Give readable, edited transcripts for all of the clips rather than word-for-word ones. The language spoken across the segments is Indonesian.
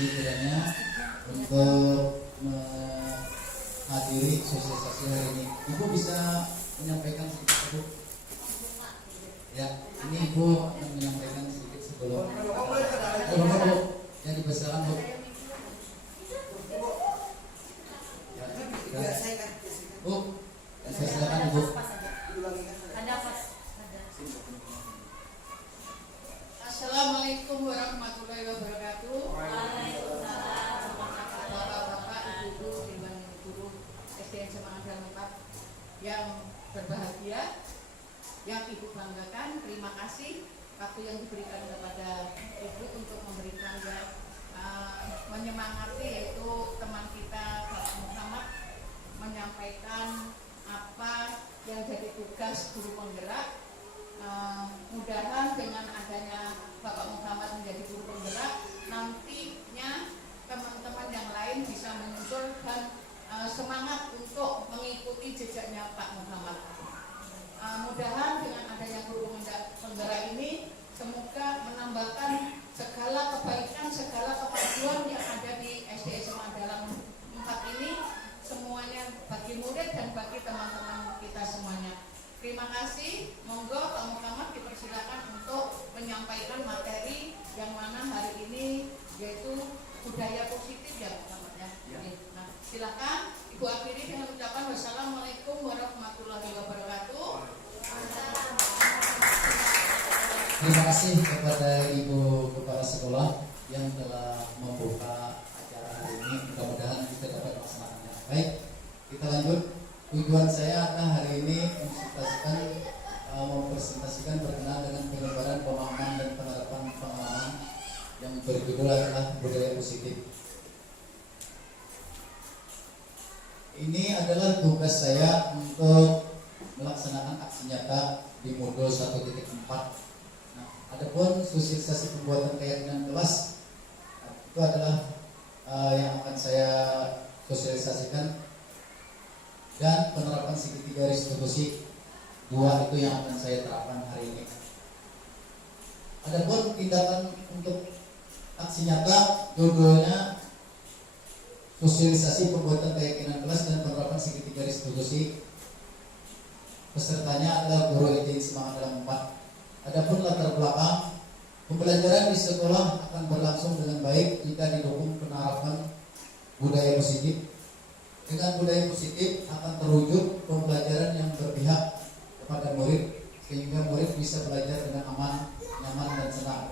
Suci kiranya untuk menghadiri sosialisasi hari ini. Ibu bisa menyampaikan sedikit, Bu? Ya, ini Ibu menyampaikan sedikit sebelum. Bu, yang dipersilakan, Bu. Bu, silakan Bu. Assalamualaikum warahmatullahi wabarakatuh. Waalaikumsalam. Bapak-bapak, ibu-ibu, dewan guru SDN Semangat Dalam 4 yang berbahagia, yang ibu banggakan. Terima kasih waktu yang diberikan kepada ibu untuk memberikan menyemangati, yaitu teman kita Bapak Muhammad menyampaikan apa yang jadi tugas guru penggerak. Mudahan dengan adanya Bapak Muhammad menjadi guru penggerak, nantinya teman-teman yang lain bisa menyusul dan semangat untuk mengikuti jejaknya Pak Muhammad. Mudahan dengan adanya guru penggerak ini semoga menambahkan segala kebaikan, segala kemajuan yang ada di SD SMA Dalam 4 ini, semuanya bagi murid dan bagi teman-teman kita semuanya. Terima kasih. Monggo Pak Muhammad dipersilakan untuk menyampaikan materi yang mana hari ini, yaitu budaya positif ya Pak Muhammad ya. Nah, silakan Ibu akhiri dengan ucapan wassalamualaikum warahmatullahi wabarakatuh. Terima kasih kepada Ibu Kepala Sekolah yang telah membuka acara hari ini. Mudah-mudahan kita dapat melaksanakannya. Baik, kita lanjut. Tujuan saya adalah hari ini mempresentasikan berkenaan dengan penyebaran pemahaman dan penerapan pengalaman yang berjudul adalah budaya positif. Ini adalah tugas saya untuk melaksanakan aksi nyata di modul 1.4. Nah, adapun sosialisasi pembuatan keyakinan kelas itu adalah yang akan saya sosialisasikan, dan penerapan segitiga restitusi 2 itu yang akan saya terapkan hari ini. Adapun tindakan untuk aksi nyata, judulnya sosialisasi pembuatan keyakinan kelas dan penerapan segitiga restitusi. Pesertanya adalah guru SDN Semangat Dalam 4. Adapun latar belakang, pembelajaran di sekolah akan berlangsung dengan baik jika didukung penerapan budaya positif. Dengan budaya positif akan terwujud pembelajaran yang berpihak kepada murid, sehingga murid bisa belajar dengan aman, nyaman, dan senang.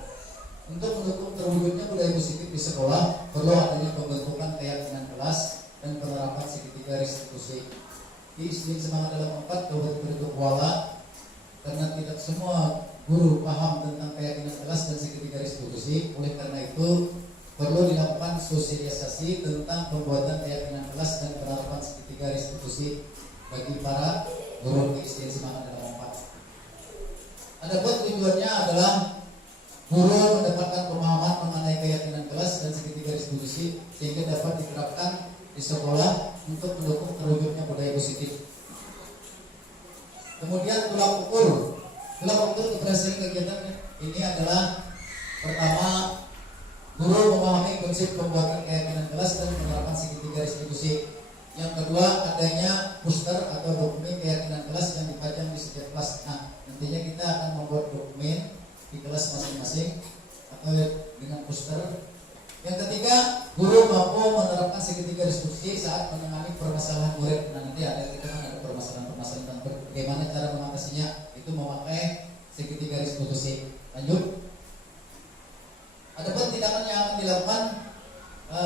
Untuk mendukung terwujudnya budaya positif di sekolah, perlu adanya pembentukan keyakinan kelas dan penerapan segitiga restitusi. Di SDN Semangat Dalam 4 Kabupaten Kuala, karena tidak semua guru paham tentang keyakinan kelas dan segitiga restitusi, oleh karena itu perlu dilakukan sosialisasi tentang pembuatan keyakinan kelas dan penerapan segitiga restitusi bagi para guru di SDN Semangat Dalam 4. Adapun tujuannya adalah guru mendapatkan pemahaman mengenai keyakinan kelas dan segitiga restitusi sehingga dapat diterapkan di sekolah untuk mendukung terwujudnya budaya positif. Kemudian tolak ukur keberhasilan kegiatan ini adalah: pertama, guru memahami konsep pembuatan keyakinan kelas dan penerapan segitiga restitusi. Yang kedua, adanya poster atau dokumen keyakinan kelas yang dipajang di setiap kelas. Nah, nantinya kita akan membuat dokumen di kelas masing-masing atau dengan poster. Yang ketiga, guru mampu menerapkan segitiga restitusi saat menangani permasalahan murid. Nah, nanti kita ada permasalahan tentang bagaimana cara mengatasinya, itu memakai segitiga restitusi. Lanjut. Adapun tindakan yang akan dilakukan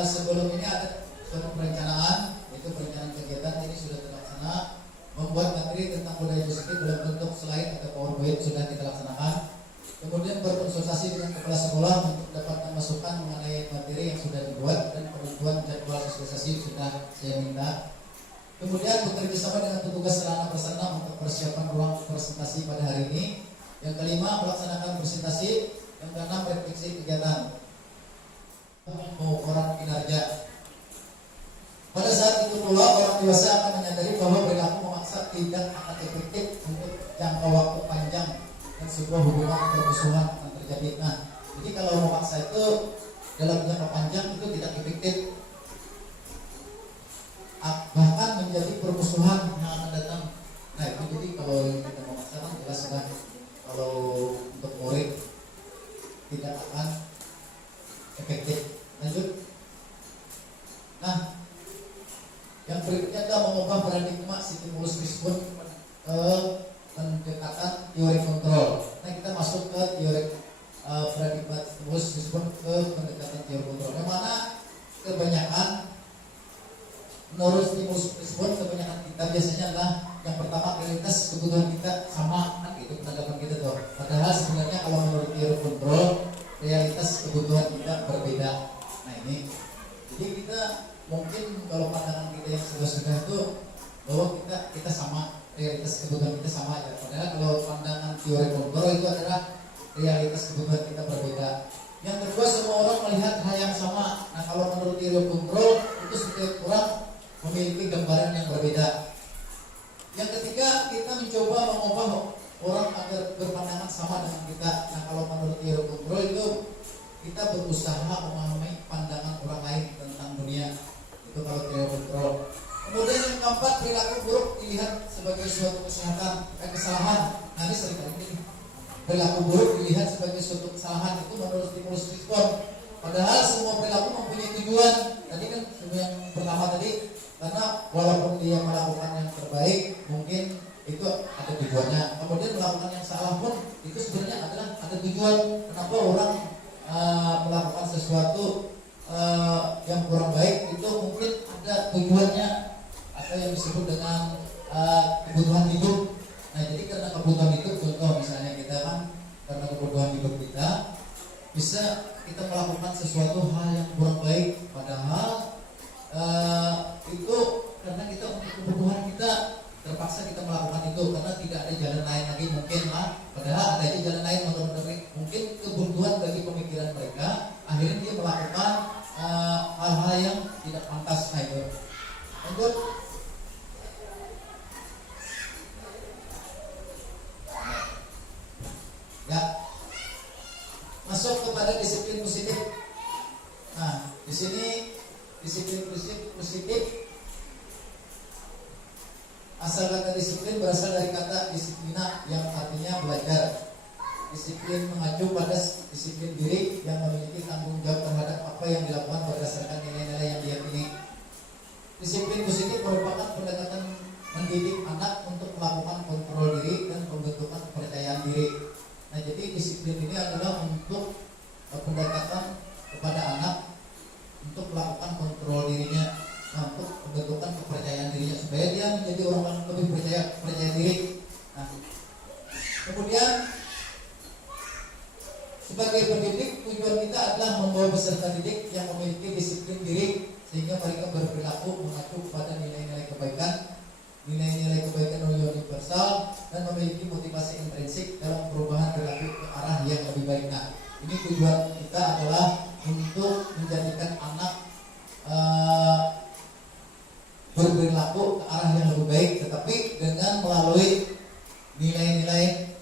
sebelum ini ada suatu perencanaan, yaitu perencanaan kegiatan ini sudah terlaksana. Membuat materi tentang budaya positif dalam bentuk slide atau PowerPoint sudah kita laksanakan. Kemudian berkonsultasi dengan kepala sekolah untuk mendapatkan masukan mengenai materi yang sudah dibuat, dan penentuan jadwal sosialisasi sudah saya minta. Kemudian bekerja sama dengan petugas sarana prasarana untuk persiapan ruang presentasi pada hari ini. Yang kelima, melaksanakan presentasi. Yang keenam, refleksi kegiatan. Pengukuran kinerja. Pada saat itu pula orang dewasa akan menyadari bahwa perilaku memaksa tidak akan efektif untuk jangka waktu panjang dan sebuah hubungan permusuhan akan terjadi. Nah, jadi kalau memaksa itu dalam jangka panjang itu tidak efektif, bahkan menjadi permusuhan yang akan datang. Nah itu jadi kalau kita memaksakan jelas sudah, kalau untuk murid tidak akan efektif. Lanjut. Nah, yang berikutnya adalah mengubah paradigma stimulus respon ke pendekatan teori kontrol. Nah kita masuk ke teori paradigma stimulus respon ke pendekatan teori kontrol. Yang mana kebanyakan menurut stimulus respon kebanyakan kita biasanya adalah yang pertama realitas kebutuhan kita sama, kan itu penanggapan kita tuh. Padahal sebenarnya kalau menurut teori kontrol realitas kebutuhan kita berbeda. Nah ini, jadi kita mungkin kalau pandangan kita yang sudah itu bahwa kita sama, realitas kebutuhan kita sama aja. Padahal kalau pandangan teori kontrol itu adalah realitas kebutuhan kita berbeda. Yang kedua, semua orang melihat hal yang sama. Nah kalau menurut teori kontrol itu setiap orang memiliki gambaran yang berbeda. Yang ketiga, kita mencoba mengubah orang agar berpandangan sama dengan kita. Nah kalau menurut teori kontrol itu kita berusaha memahami pandangan orang lain tentang dunia. Itu kalau teori kontrol. Kemudian yang keempat, perilaku buruk dilihat sebagai suatu kesalahan. Nah ini sering kali ini perilaku buruk dilihat sebagai suatu kesalahan, itu menurut stimulus respon. Padahal semua perilaku mempunyai tujuan. Tadi kan yang pertama tadi, karena walaupun dia melakukan yang terbaik, mungkin itu ada tujuannya. Kemudian melakukan yang salah pun itu sebenarnya adalah ada tujuan. Kenapa orang melakukan sesuatu yang kurang baik, itu mungkin ada tujuannya, atau yang disebut dengan kebutuhan hidup. Nah jadi karena kebutuhan hidup, contoh misalnya kita kan karena kebutuhan hidup kita bisa kita melakukan sesuatu hal yang kurang baik, padahal itu karena kita untuk kebutuhan kita terpaksa kita melakukan itu karena tidak ada jalan lain lagi mungkin lah. Padahal ada aja jalan lain menurut mereka, mungkin kebutuhan bagi pemikiran mereka, akhirnya dia melakukan hal-hal yang tidak pantas. Nah itu. Lanjut. Ya, masuk kepada disiplin positif. Nah, di sini disiplin positif, asal kata disiplin berasal dari kata disiplina yang artinya belajar. Disiplin mengacu pada disiplin diri yang memiliki tanggung jawab terhadap apa yang dilakukan berdasarkan nilai-nilai yang diyakini. Disiplin positif merupakan pendekatan mendidik anak untuk melakukan kontrol diri dan pembentukan kepercayaan diri. Nah jadi disiplin ini adalah untuk pendekatan kepada anak untuk melakukan kontrol dirinya, untuk pembentukan kepercayaan dirinya supaya dia menjadi orang yang lebih percaya diri. Nah, kemudian sebagai pendidik, tujuan kita adalah membawa peserta didik yang memiliki disiplin diri sehingga mereka berperilaku mengacu pada nilai-nilai kebaikan yang universal dan memiliki motivasi intrinsik dalam perubahan perilaku ke arah yang lebih baik. Nah, ini tujuan kita adalah untuk menjadikan anak berperilaku ke arah yang lebih baik, tetapi dengan melalui nilai-nilai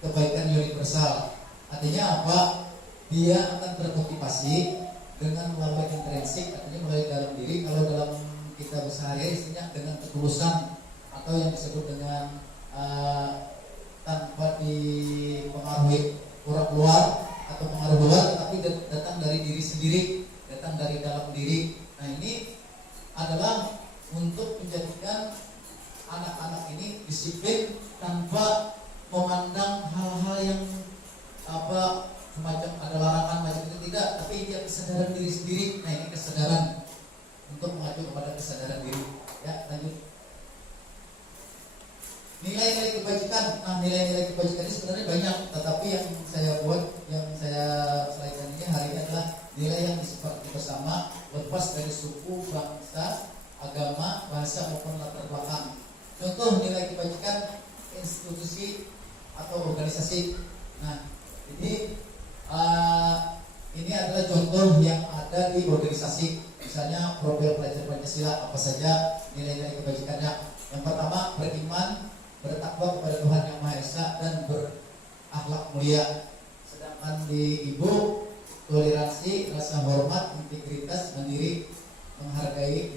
kebaikan universal. Artinya apa? Dia akan termotivasi dengan melalui intrinsik, artinya melalui dalam diri. Kalau dalam kita bersehari istilahnya dengan ketulusan, atau yang disebut dengan tanpa dipengaruhi orang luar atau pengaruh luar, tetapi datang dari diri sendiri, datang dari dalam diri. Nah ini adalah untuk menjadikan anak-anak ini disiplin tanpa memandang hal-hal yang semacam ada larangan macam itu, tidak, tapi dia kesadaran diri sendiri. Nah ini kesadaran untuk mengacu kepada kesadaran diri. Ya, lanjut. Nilai-nilai kebajikan. Nah, nilai-nilai kebajikan ini sebenarnya banyak, tetapi yang saya buat, yang saya selesaikan ini hari ini adalah nilai yang disepakati bersama, lepas dari suku, bangsa, agama, bahasa maupun latar belakang. Contoh nilai kebajikan institusi atau organisasi. Nah, ini adalah contoh yang ada di organisasi. Misalnya profil pelajar Pancasila, apa saja nilai-nilai kebajikannya. Yang pertama, beriman, bertakwa kepada Tuhan Yang Maha Esa dan berakhlak mulia. Sedangkan di Ibu toleransi, rasa hormat, integritas, mandiri, menghargai,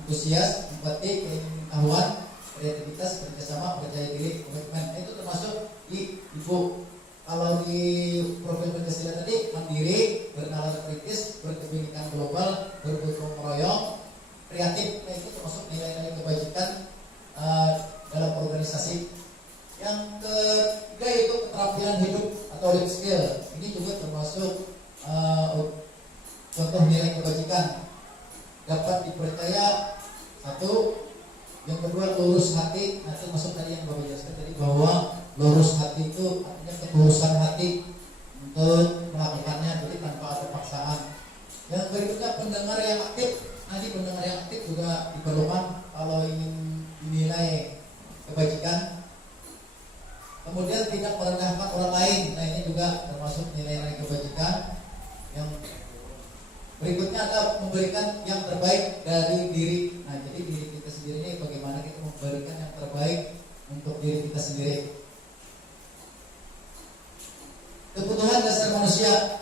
antusias, empati, pengetahuan, kreativitas, kerjasama, percaya diri, komitmen. Itu termasuk di ibu. Kalau di profil Pancasila tadi mandiri, bernalar kritis, berkebinekaan global, bergotong royong, kreatif. Nah, itu termasuk nilai-nilai kebajikan dalam organisasi. Yang ketiga itu keterampilan hidup atau life skill. Ini juga termasuk contoh nilai kebajikan. Dapat dipercaya, satu. Yang kedua lurus hati. Nah, itu masuk tadi yang Bapak jelaskan tadi, bahwa lurus hati itu artinya ketulusan hati untuk melakukannya, jadi tanpa ada paksaan. Yang berikutnya pendengar yang aktif. Nanti pendengar yang aktif juga diperlukan kalau ingin dinilai kebajikan. Kemudian tidak merendahkan orang lain. Nah, ini juga termasuk nilai-nilai kebajikan. Yang berikutnya adalah memberikan yang terbaik dari diri. Nah, jadi diri kita sendiri ini bagaimana kita memberikan yang terbaik untuk diri kita sendiri. Kebutuhan dasar manusia.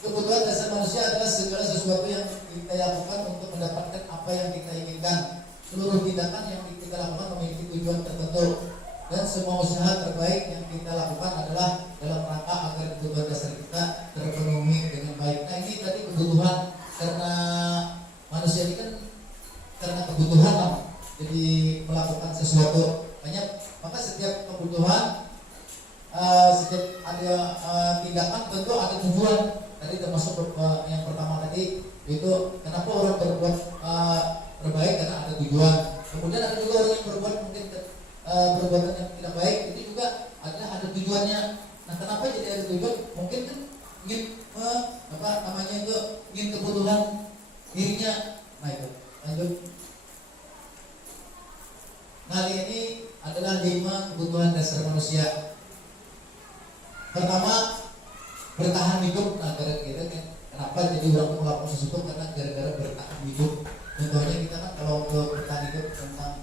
Kebutuhan dasar manusia adalah segala sesuatu yang kita lakukan untuk mendapatkan apa yang kita inginkan. Seluruh tindakan yang kita lakukan memiliki tujuan tertentu, dan semua usaha terbaik yang kita lakukan adalah dalam rangka agar kebutuhan dasar kita terpenuhi dengan baik. Nah, ini tadi kebutuhan, karena manusia ini kan karena kebutuhan jadi melakukan sesuatu banyak, maka setiap kebutuhan, setiap ada tindakan tentu ada tujuan. Tadi termasuk yang pertama tadi itu kenapa orang berbuat terbaik, karena ada tujuan. Kemudian ada juga orang yang berbuat mungkin perbuatan yang tidak baik, itu juga ada tujuannya. Nah, kenapa jadi ada tujuan? Mungkin kan ingin ingin kebutuhan dirinya. Nah, itu lanjut. Nah, ini adalah 5 kebutuhan dasar manusia. Pertama, bertahan hidup. Nah, gara-gara kan kenapa jadi orang melakukan sesuatu, karena gara-gara bertahan hidup. Contohnya kita kan kalau bertahan hidup tentang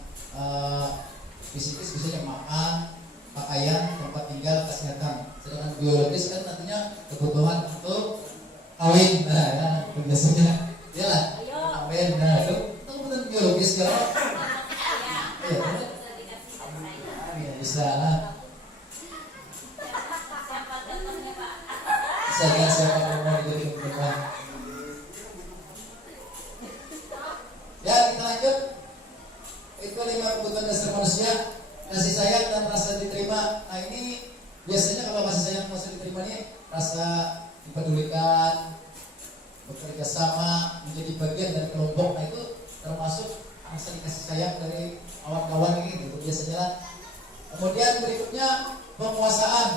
fisikis biasanya makan, pakaian, tempat tinggal, kesehatan. Sedangkan biologis kan nantinya kebutuhan untuk kawin. Nah, ya, biasanya iyalah kawin. Nah, itu kebutuhan biologis kalau ya, bisa lah. Saya siapa yang mau jadi kebutuhan. Ya, kita lanjut. Itu 5 kebutuhan dasar manusia. Kasih sayang dan rasa diterima. Nah, ini biasanya kalau kasih sayang dan rasa diterima ini rasa dipedulikan, bekerja sama, menjadi bagian dari kelompok. Nah, itu termasuk rasa dikasih sayang dari kawan-kawan ini gitu biasanya lah. Kemudian berikutnya penguasaan.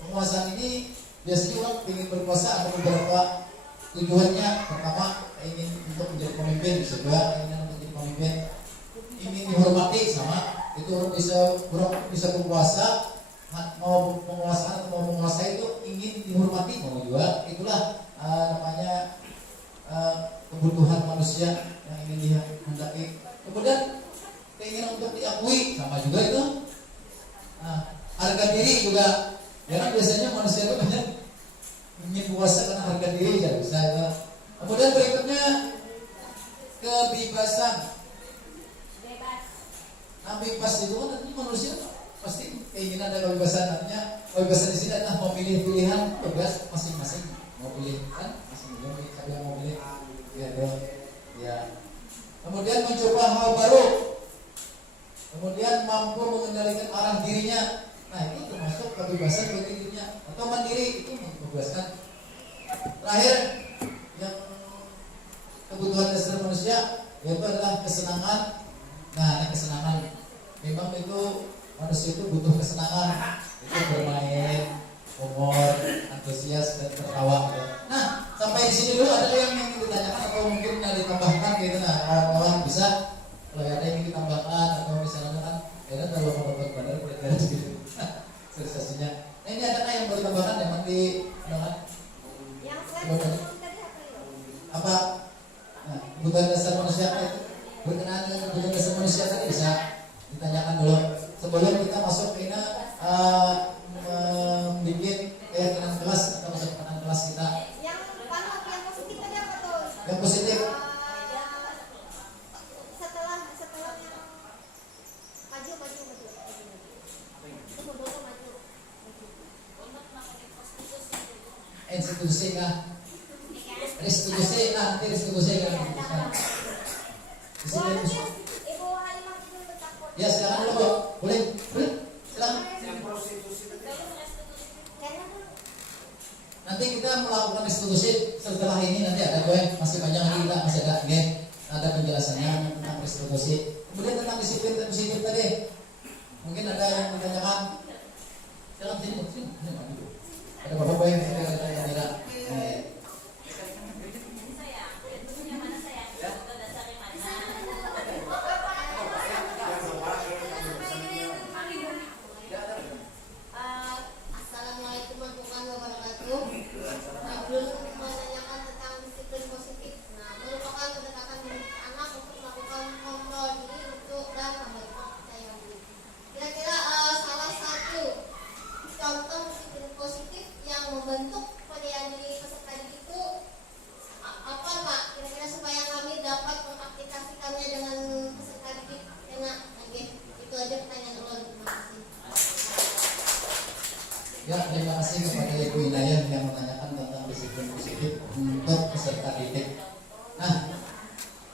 Penguasaan ini biasanya orang ingin berkuasa, ada beberapa tujuannya. Pertama, ingin untuk menjadi pemimpin, kedua ingin untuk menjadi pemimpin, ingin dihormati, sama itu orang bisa berkuasa, mau penguasaan atau mau menguasai itu ingin dihormati, mau juga itulah namanya kebutuhan manusia yang ingin dihendaki. Kemudian keinginan untuk diakui, sama juga itu. Nah, harga diri juga. Ya kan biasanya manusia itu banyak ingin puasa karena harga diri ya bisa itu. Kemudian berikutnya kebebasan. Nah, bebas itu kan nanti manusia pasti keinginan ada kebebasan. Artinya kebebasan di sini adalah memilih pilihan bebas masing-masing. Mau pilih kan masing-masing siapa yang mau pilih. Ya. Kemudian mencoba hal baru. Kemudian mampu mengendalikan arah dirinya. Nah, itu termasuk kebebasan bagi dirinya. Atau mandiri, itu membebaskan. Terakhir, yang kebutuhan dasar manusia yaitu adalah kesenangan. Nah, kesenangan. Memang itu manusia itu butuh kesenangan. Itu bermain, humor, antusias dan tertawa. Nah, sampai di sini dulu ada yang ingin ditanyakan atau mungkin yang ditambahkan gitu. Nah, kawan-kawan bisa kalau ada yang ingin ditambahkan atau misalnya kan ya kalau mau dapat badan kira-kira gitu. Sensasinya. Nah, ini ada yang baru tambahkan yang nanti yang apa? Nah, kebutuhan dasar manusia itu berkenaan dengan kebutuhan dasar manusia tadi bisa ditanyakan dulu sebelum kita masuk ke membuat keyakinan kelas atau masuk keyakinan kelas kita. Yang positif. Setelah yang maju. Itu mundur maju. Institusi kah? Restitusi nanti restitusi kan. Boleh Ibu Halimah itu bertakwa. Ya silakan dulu, Bu. Boleh silakan. Nanti kita melakukan restitusi setelah ini, nanti ada masih banyak lagi, kita masih ada penjelasannya tentang restitusi. Kemudian tentang disiplin positif tadi, mungkin ada yang menanyakan. Silakan sini. Ada bapak yang tidak. Assalamualaikum warahmatullahi wabarakatuh. Belum menanyakan tentang disiplin positif. Nah, merupakan pendekatan anak untuk melakukan kontrol diri untuk dan membentuk percaya diri. Kira-kira salah satu contoh disiplin positif yang membentuk percaya diri peserta didik itu apa Pak? Kira-kira supaya kami dapat mengaplikasikannya dengan peserta didik. Enak, oke. Itu aja pertanyaan ulun. Terima kasih. Ya, terima kasih kepada Ibu Inayah yang menanyakan tentang disiplin positif untuk peserta didik. Nah,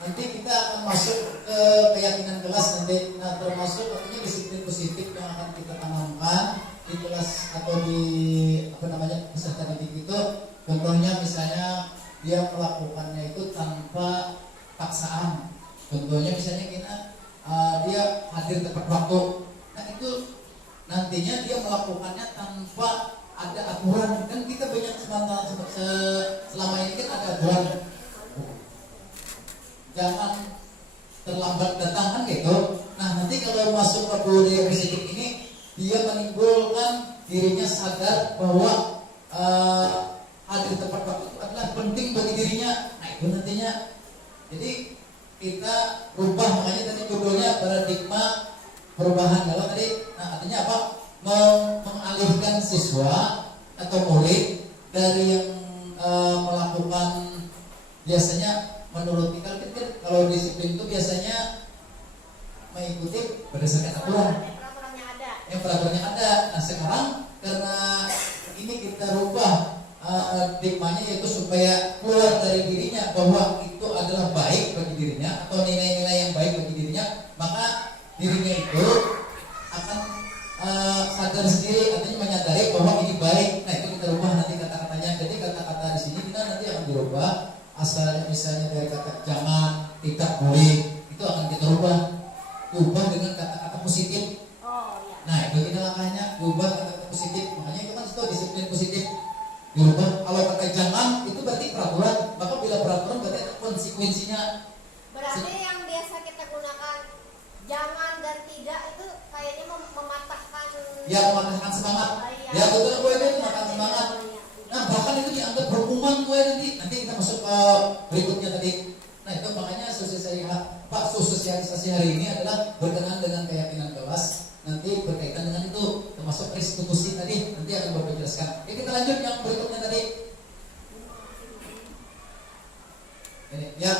nanti kita akan masuk ke keyakinan kelas nanti. Nah, termasuk artinya disiplin positif yang akan kita tanamkan di kelas atau di peserta didik itu. Contohnya misalnya dia melakukannya itu tanpa paksaan. Contohnya misalnya dia hadir tepat waktu. Nah, itu nantinya dia melakukannya tanpa ada aturan. Kan kita banyak selama ini kan ada aturan, jangan terlambat datang kan gitu. Nah, nanti kalau masuk ke budaya positif ini, dia menimbulkan dirinya sadar bahwa hadir tepat waktu itu adalah penting bagi dirinya. Nah, itu nantinya jadi kita rubah, makanya tadi judulnya paradigma perubahan. Kalau tadi, nah artinya apa? Mengalihkan siswa atau murid dari yang melakukan biasanya menuruti kalau disiplin itu biasanya mengikuti berdasarkan aturan yang peraturannya ada. Nah, sekarang karena ini kita rubah paradigmanya, yaitu supaya keluar dari dirinya bahwa itu adalah baik bagi dirinya atau nilai-nilai yang baik bagi dirinya, maka dirinya itu akan sadar sendiri, artinya menyadari bahwa ini baik. Nah, itu kita rubah nanti kata-katanya. Jadi kata-kata di sini kita nanti akan dirubah. Asalnya misalnya dari kata jangan, tidak boleh, itu akan kita ubah dengan kata-kata positif. Nah, itu kita langkahnya ubah kata-kata positif. Makanya itu kan itu disiplin positif dirubah. Kalau kata jangan itu berarti peraturan, maka bila peraturan berarti ada konsekuensinya. Berarti yang biasa kita gunakan jangan dan tidak itu kayaknya mematahkan. Ya, mematahkan semangat. Ya betul, gue ini mematahkan semangat. Nah, bahkan itu dianggap berhukuman gue nanti kita masuk ke berikutnya tadi. Nah, itu makanya sosialisasi hari ini adalah berkenaan dengan keyakinan kelas. Nanti berkaitan dengan itu, termasuk restitusi tadi, nanti akan Bapak jelaskan. Kita lanjut yang berikutnya tadi. Ini ya,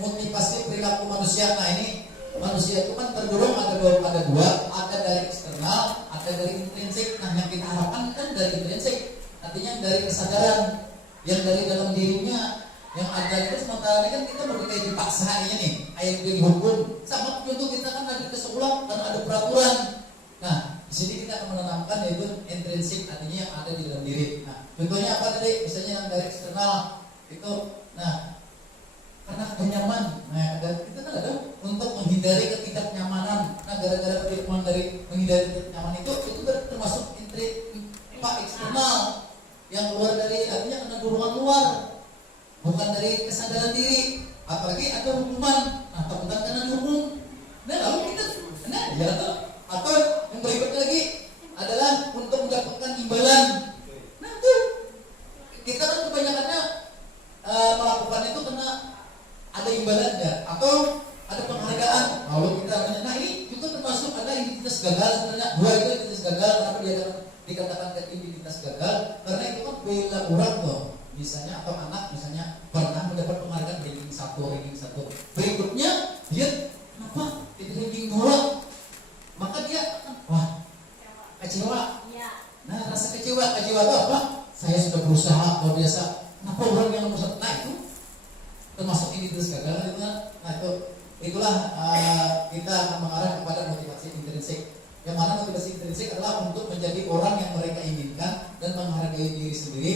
motivasi perilaku manusia. Nah, ini manusia itu kan terdorong ada dua, ada dari eksternal, ada dari intrinsik. Nah, yang kita harapkan kan dari intrinsik, artinya dari kesadaran yang dari dalam dirinya yang ada itu. Sementara ini kan kita berkait dipaksa ini, ayat dihukum. Sama contoh kita kan ada ke sekolah karena ada peraturan. Nah, di sini kita akan menanamkan yaitu intrinsik, artinya yang ada di dalam diri. Nah, contohnya apa tadi? Misalnya yang dari eksternal itu, nah karena kenyaman, nah kita kan ada untuk menghindari ketidaknyamanan. Nah, gara-gara menghindari ketidaknyamanan itu termasuk eksternal yang keluar dari, artinya karena dorongan luar, bukan dari kesadaran diri. Apalagi ada hukuman, nah takutkan karena dihukum. Nah, lalu kita, ya atau yang berikutnya lagi adalah untuk mendapatkan imbalan. Nah, itu kita kan kebanyakannya melakukan itu karena ada imbalannya atau ada penghargaan. Lalu kita nah ini juga termasuk ada identitas gagal. Sebenarnya dua itu identitas gagal. Kenapa dia dikatakan identitas gagal? Karena itu kan bila orang tuh misalnya atau anak misalnya pernah mendapat penghargaan dari termasuk ini terus gagal itu. Nah itulah kita akan mengarah kepada motivasi intrinsik. Yang mana motivasi intrinsik adalah untuk menjadi orang yang mereka inginkan dan menghargai diri sendiri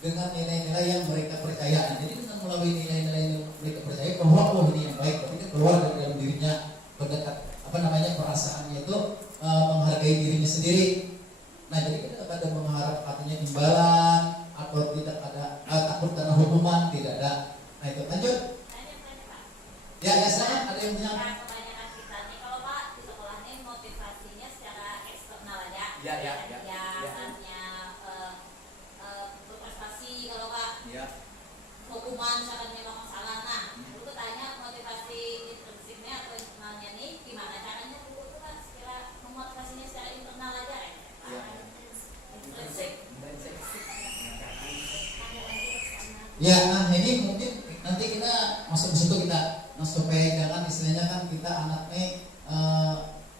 dengan nilai-nilai yang mereka percaya. Nah, jadi dengan melalui nilai-nilai yang mereka percaya bahwa ini yang baik, tapi kan keluar dari dalam dirinya berdekat perasaannya itu menghargai dirinya sendiri. Nah, jadi kita tidak ada mengharap artinya imbalan atau tidak ada takut karena hukuman, tidak ada. Nah, itu lanjut. Ya, silakan ada yang punya. Kebanyakan kita nih kalau Pak di sekolah nih motivasinya secara eksternal aja. Ya. Misalnya berprestasi kalau Pak. Ya. Hukuman misalkan memang salah. Nah, itu tanya motivasi intrinsiknya atau eksternalnya nih gimana caranya Bu itu kan secara memotivasinya secara internal aja ya. Ya. Intrinsik. Ya, nah ini mungkin nanti kita masuk ke situ kita. Nah, supaya jangan istilahnya kan kita anaknya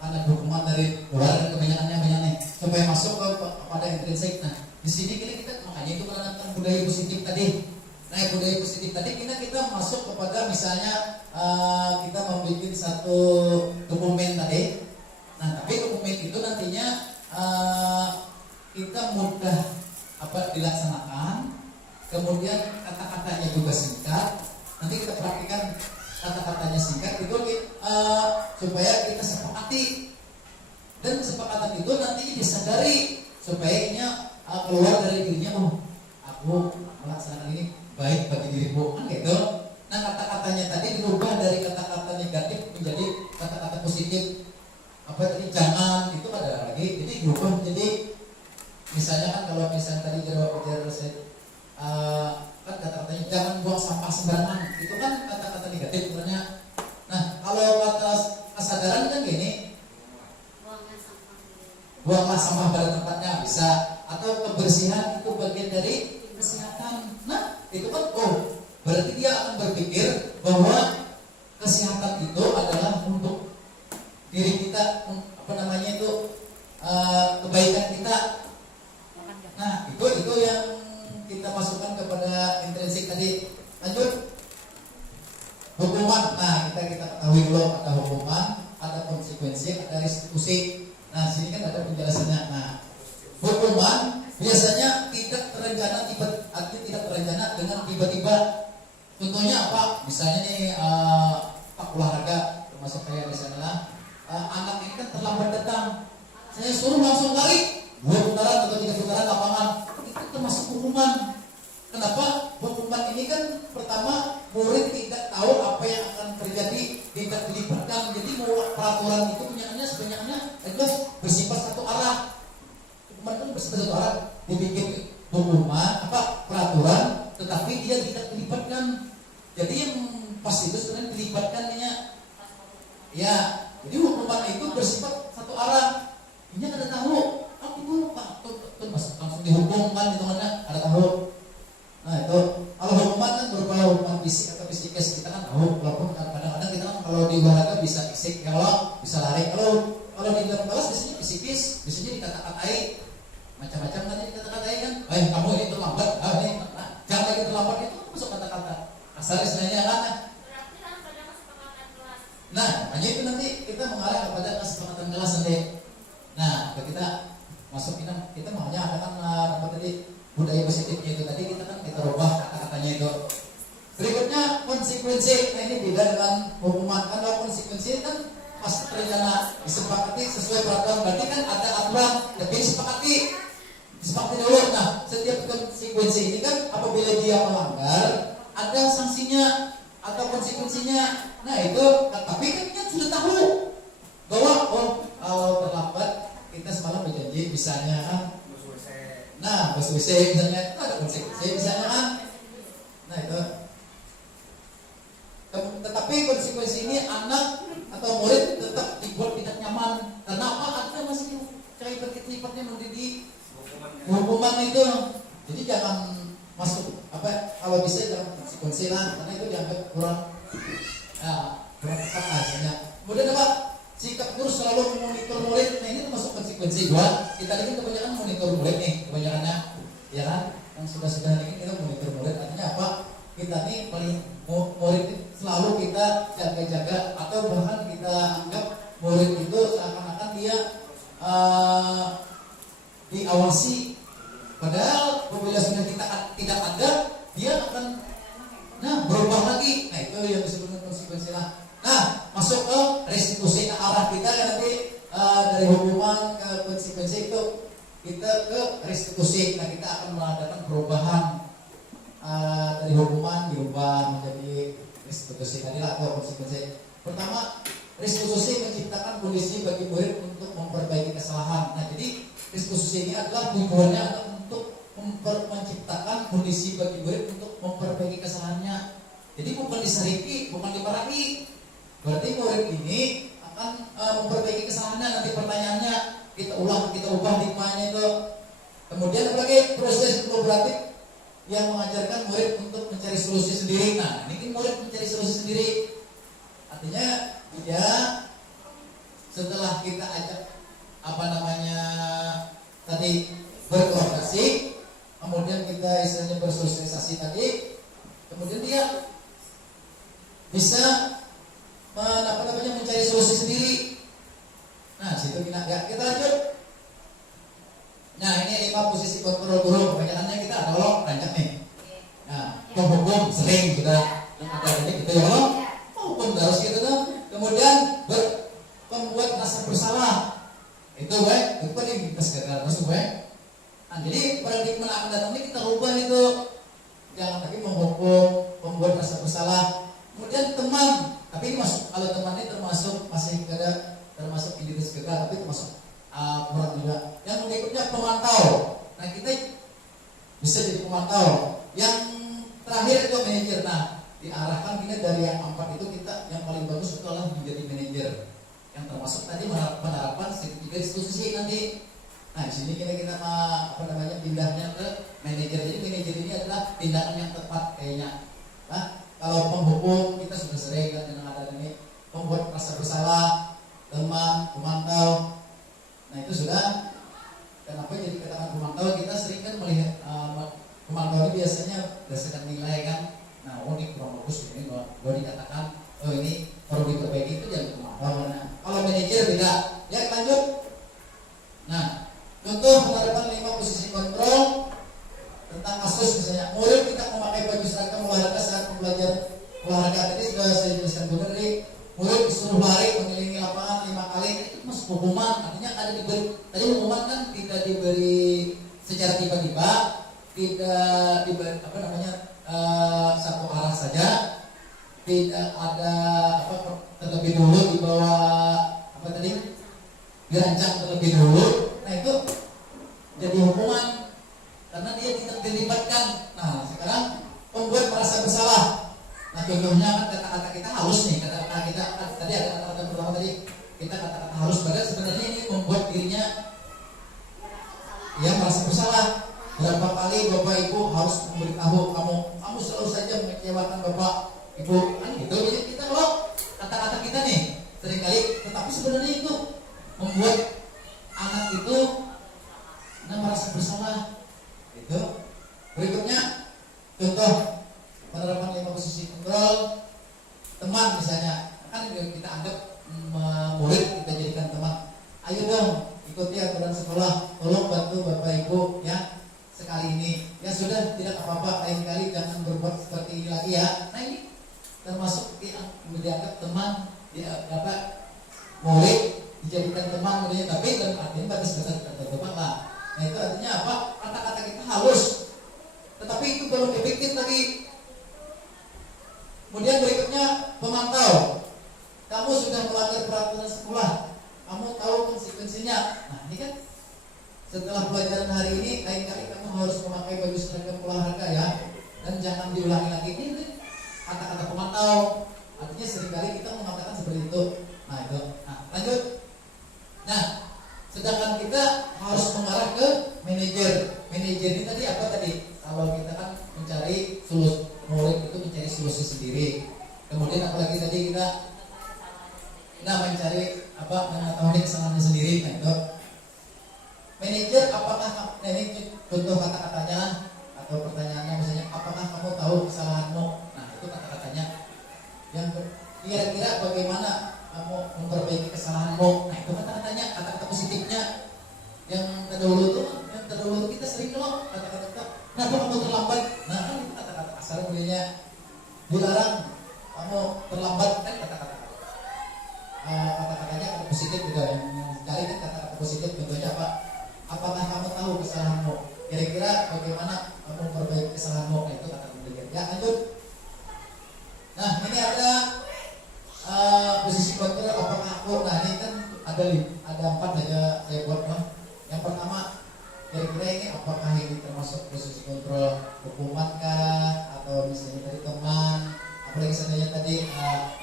anak hukuman dari luar dan kebanyakannya banyak nih, supaya masuk kepada intrinsik. Nah, di sini kita makanya itu menanamkan budaya positif tadi. Nah, budaya positif tadi kita masuk kepada misalnya kita membuat satu dokumen tadi. Nah, tapi dokumen itu nantinya kita mudah dilaksanakan. Kemudian kata-katanya juga singkat. Nanti kita perhatikan kata-katanya singkat itu supaya kita sepakati, dan kesepakatan itu nantinya disadari supaya keluar dari dirinya, aku melaksanakan ini baik bagi diriku, kan gitu. Nah, kata-katanya tadi dirubah dari kata-kata negatif menjadi kata-kata positif. Jangan itu ada lagi, jadi dirubah menjadi misalnya kan kalau misalnya tadi jawab saya kan kata-katanya jangan buang sampah sembarangan, itu kan kata-kata negatif sebenarnya. Nah, kalau kata kesadaran kan gini, buanglah sampah pada tempatnya, bisa. Atau kebersihan itu bagian dari kesehatan. Nah, itu kan berarti dia akan berpikir bahwa kesehatan itu adalah untuk diri kita, kebaikan kita. Nah, itu yang kita masukkan kepada intrinsik tadi. Lanjut. Hukuman. Nah, kita ketahui dulu ada hukuman, ada konsekuensi, ada restitusi. Nah, sini kan ada penjelasannya. Nah, hukuman biasanya tidak terencana dengan tiba-tiba. Contohnya apa? Misalnya nih Pak olahraga, termasuk kayak misalnya anak ini kan terlambat datang. Saya suruh langsung lari 2 putaran atau 3 putaran lapangan. Itu termasuk hukuman. Kenapa? Hukuman ini kan pertama murid tidak tahu apa yang akan terjadi, tidak dilibatkan. Jadi peraturan itu sebenarnya bersifat satu arah. Hukuman kan bersifat satu arah. Dibikin hukuman peraturan, tetapi dia tidak dilibatkan. Jadi yang pas itu sebenarnya dilibatkannya. Ya, jadi hukuman itu bersifat satu arah. Ini ada tahu. Aku dulu Pak, langsung dihukum kan hitungannya ada tahu. Nah, itu kalau hukuman kan berupa hukuman fisik atau psikis, kita kan tahu. Walaupun kadang-kadang kita kan kalau di olahraga bisa fisik, kalau bisa lari. Kalau di dalam kelas biasanya psikis, biasanya dikata-katai macam-macam kan dikata-katai kan. Kamu ini terlambat. Jangan lagi terlambat, itu masuk kata-kata kasar istilahnya kan. Nah, hanya itu nanti kita mengarah kepada kesepakatan kelas nanti. Nah, kita masuk kita makanya ada kan tadi budaya positifnya itu tadi kita rubah kata-katanya itu. Berikutnya konsekuensi. Nah, ini beda dengan hukuman. Kalau konsekuensi kan pas rencana disepakati sesuai peraturan, berarti kan ada aturan tapi disepakati dulu. Nah, setiap konsekuensi ini kan apabila dia melanggar ada sanksinya atau konsekuensinya. Nah, itu tapi kan kita sudah tahu bahwa kalau terlambat kita semalam berjanji misalnya kan. Nah, bos WC misalnya itu ada konsekuensi misalnya kan. Nah, itu. Tetapi konsekuensi ini anak atau murid tetap dibuat tidak nyaman. Karena apa? Ada masih cari berlipat-lipatnya menjadi hukuman itu. Jadi jangan masuk kalau bisa jangan konsekuensi lah, karena itu dianggap kurang tepat hasilnya. Kemudian apa? Sikap guru selalu memonitor murid. Nah, ini termasuk konsekuensi dua. Kita ini kebanyakan monitor murid nih, kebanyakannya, ya kan? Yang sudah ini kita monitor murid. Artinya apa? kita nih paling murid selalu kita jaga-jaga atau bahkan kita anggap murid itu seakan-akan dia diawasi, padahal apabila sudah kita tidak ada, dia akan berubah lagi. Nah itu yang disebut konsekuensi. Nah masuk ke restitusi, arah kita ya nanti dari hukuman ke konsekuensi itu kita ke restitusi. Nah kita akan mengadakan perubahan dari hukuman diubah menjadi restitusi tadi lah atau konsekuensi. Pertama, restitusi menciptakan kondisi bagi murid untuk memperbaiki kesalahan. Nah jadi restitusi ini adalah tujuannya untuk menciptakan kondisi bagi murid untuk memperbaiki kesalahannya. Jadi bukan disariki, bukan dimarahi. Berarti murid ini akan memperbaiki kesalahannya. Nanti pertanyaannya kita ubah hikmahnya itu. Kemudian apalagi proses kolaboratif yang mengajarkan murid untuk mencari solusi sendiri. Nah ini murid mencari solusi sendiri. Artinya dia setelah kita ajak tadi berkolaborasi, kemudian kita istilahnya bersosialisasi tadi, kemudian dia bisa mencari solusi sendiri. Nah situ kita lanjut. Nah ini 5 posisi kontrol guru. Kebanyakannya kita tolong rancak nih. Nah hukum sering sudah ada ini gitu ya Allah. Hukum harus gitu tuh. Kemudian membuat rasa bersalah. Itu itu kan yang kita sekarang masuk Nah jadi paradigma akan datang ini kita rubah itu. Jangan lagi menghukum, membuat rasa bersalah. Kemudian teman, tapi ini masuk, kalau teman ini termasuk masih ada termasuk individu gagal, tapi termasuk kurang juga. Yang berikutnya pemantau. Nah kita bisa jadi pemantau. Yang terakhir itu manajer. Nah diarahkan kita dari yang 4 itu kita yang paling bagus itu adalah menjadi manajer. Yang termasuk tadi penerapan segitiga institusi nanti. Nah di sini kita pindahnya ke manajer. Jadi manajer ini adalah tindakan yang tepat kayaknya. Nah kalau penghukum kita sudah sering kan yang ada ini, membuat rasa bersalah, teman, pemantau. Nah itu sudah. Kenapa jadi katakan pemantau? Kita sering kan melihat pemantau ini biasanya berdasarkan nilai kan. Nah ini kurang bagus ini kalau dikatakan ini perlu diperbaiki itu jadi pemantau. Nah kalau manajer beda. Ya lanjut. Nah contoh penerapan 5 posisi kontrol tentang kasus misalnya murid kita memakai baju seragam olahraga saat belajar olahraga. Tadi sudah saya jelaskan juga tadi, murid disuruh lari mengelilingi lapangan 5 kali, itu masuk hukuman. Artinya ada diberi, tadi hukuman kan tidak diberi secara tiba-tiba, tidak diberi satu arah saja, tidak ada terlebih dulu dibawa dirancang terlebih dulu. Nah itu jadi hukuman karena dia tidak dilibatkan. Nah sekarang membuat merasa bersalah. Nah contohnya kan kata-kata kita halus nih, kata-kata kita tadi ada kata-kata pertama tadi kita kata-kata halus, padahal sebenarnya ini membuat dirinya ya merasa bersalah. Berapa kali bapak ibu harus memberitahu kamu selalu saja mengecewakan bapak ibu kan gitu. Jadi kita kalau kata-kata kita nih seringkali, tetapi sebenarnya itu membuat anak itu merasa bersalah. Itu berikutnya contoh penerapan 5 posisi kontrol teman misalnya, kan kita anggap murid kita jadikan teman. Ayo dong ikuti aturan sekolah, tolong bantu bapak ibu ya sekali ini. Ya sudah tidak apa-apa, lain kali jangan berbuat seperti ini lagi ya. Nah ini termasuk yang dianggap teman, murid dijadikan teman muridnya, tapi dalam artinya batas-batas tertentu lah. Nah itu artinya apa? Kata-kata kita halus, tetapi itu belum efektif lagi. Kemudian berikutnya pemantau. Kamu sudah melanggar peraturan sekolah, kamu tahu konsekuensinya. Nah ini kan setelah pelajaran hari ini, lain kali kamu harus memakai baju seragam olahraga ya, dan jangan diulangi lagi. Ini kata-kata pemantau. Artinya seringkali kita mengatakan seperti itu. Nah itu. Nah lanjut. Nah sedangkan kita harus mengarah ke manajer. Manajer ini tadi apa tadi? Kalau kita kan mencari solusi, murid itu mencari solusi sendiri. Kemudian apalagi tadi kita mencari mengetahui kesalahannya sendiri. Nah itu. Manajer, apakah ini contoh kata-katanya atau pertanyaannya misalnya, apakah kamu tahu kesalahanmu? kira-kira bagaimana kamu memperbaiki kesalahanmu. Nah itu kata-katanya, kata-kata positifnya. Yang terdahulu kita sering loh kata-kata, kenapa kamu terlambat? Nah kan itu kata-kata kasar bunyinya. Dilarang kamu terlambat, kan kata-kata kata-katanya kata positif juga. Yang cari kan kata-kata positif. Contohnya apa? Apakah kamu tahu kesalahanmu? Kira-kira bagaimana kamu memperbaiki kesalahanmu? Nah itu kata kemudian. Ya lanjut. Nah ini ada posisi kontrol apakah aku. Nah ini kan ada 4 saja saya buat loh. Yang pertama, kira-kira ini apakah ini termasuk posisi kontrol hukuman kah, atau misalnya dari teman, apalagi seandainya tadi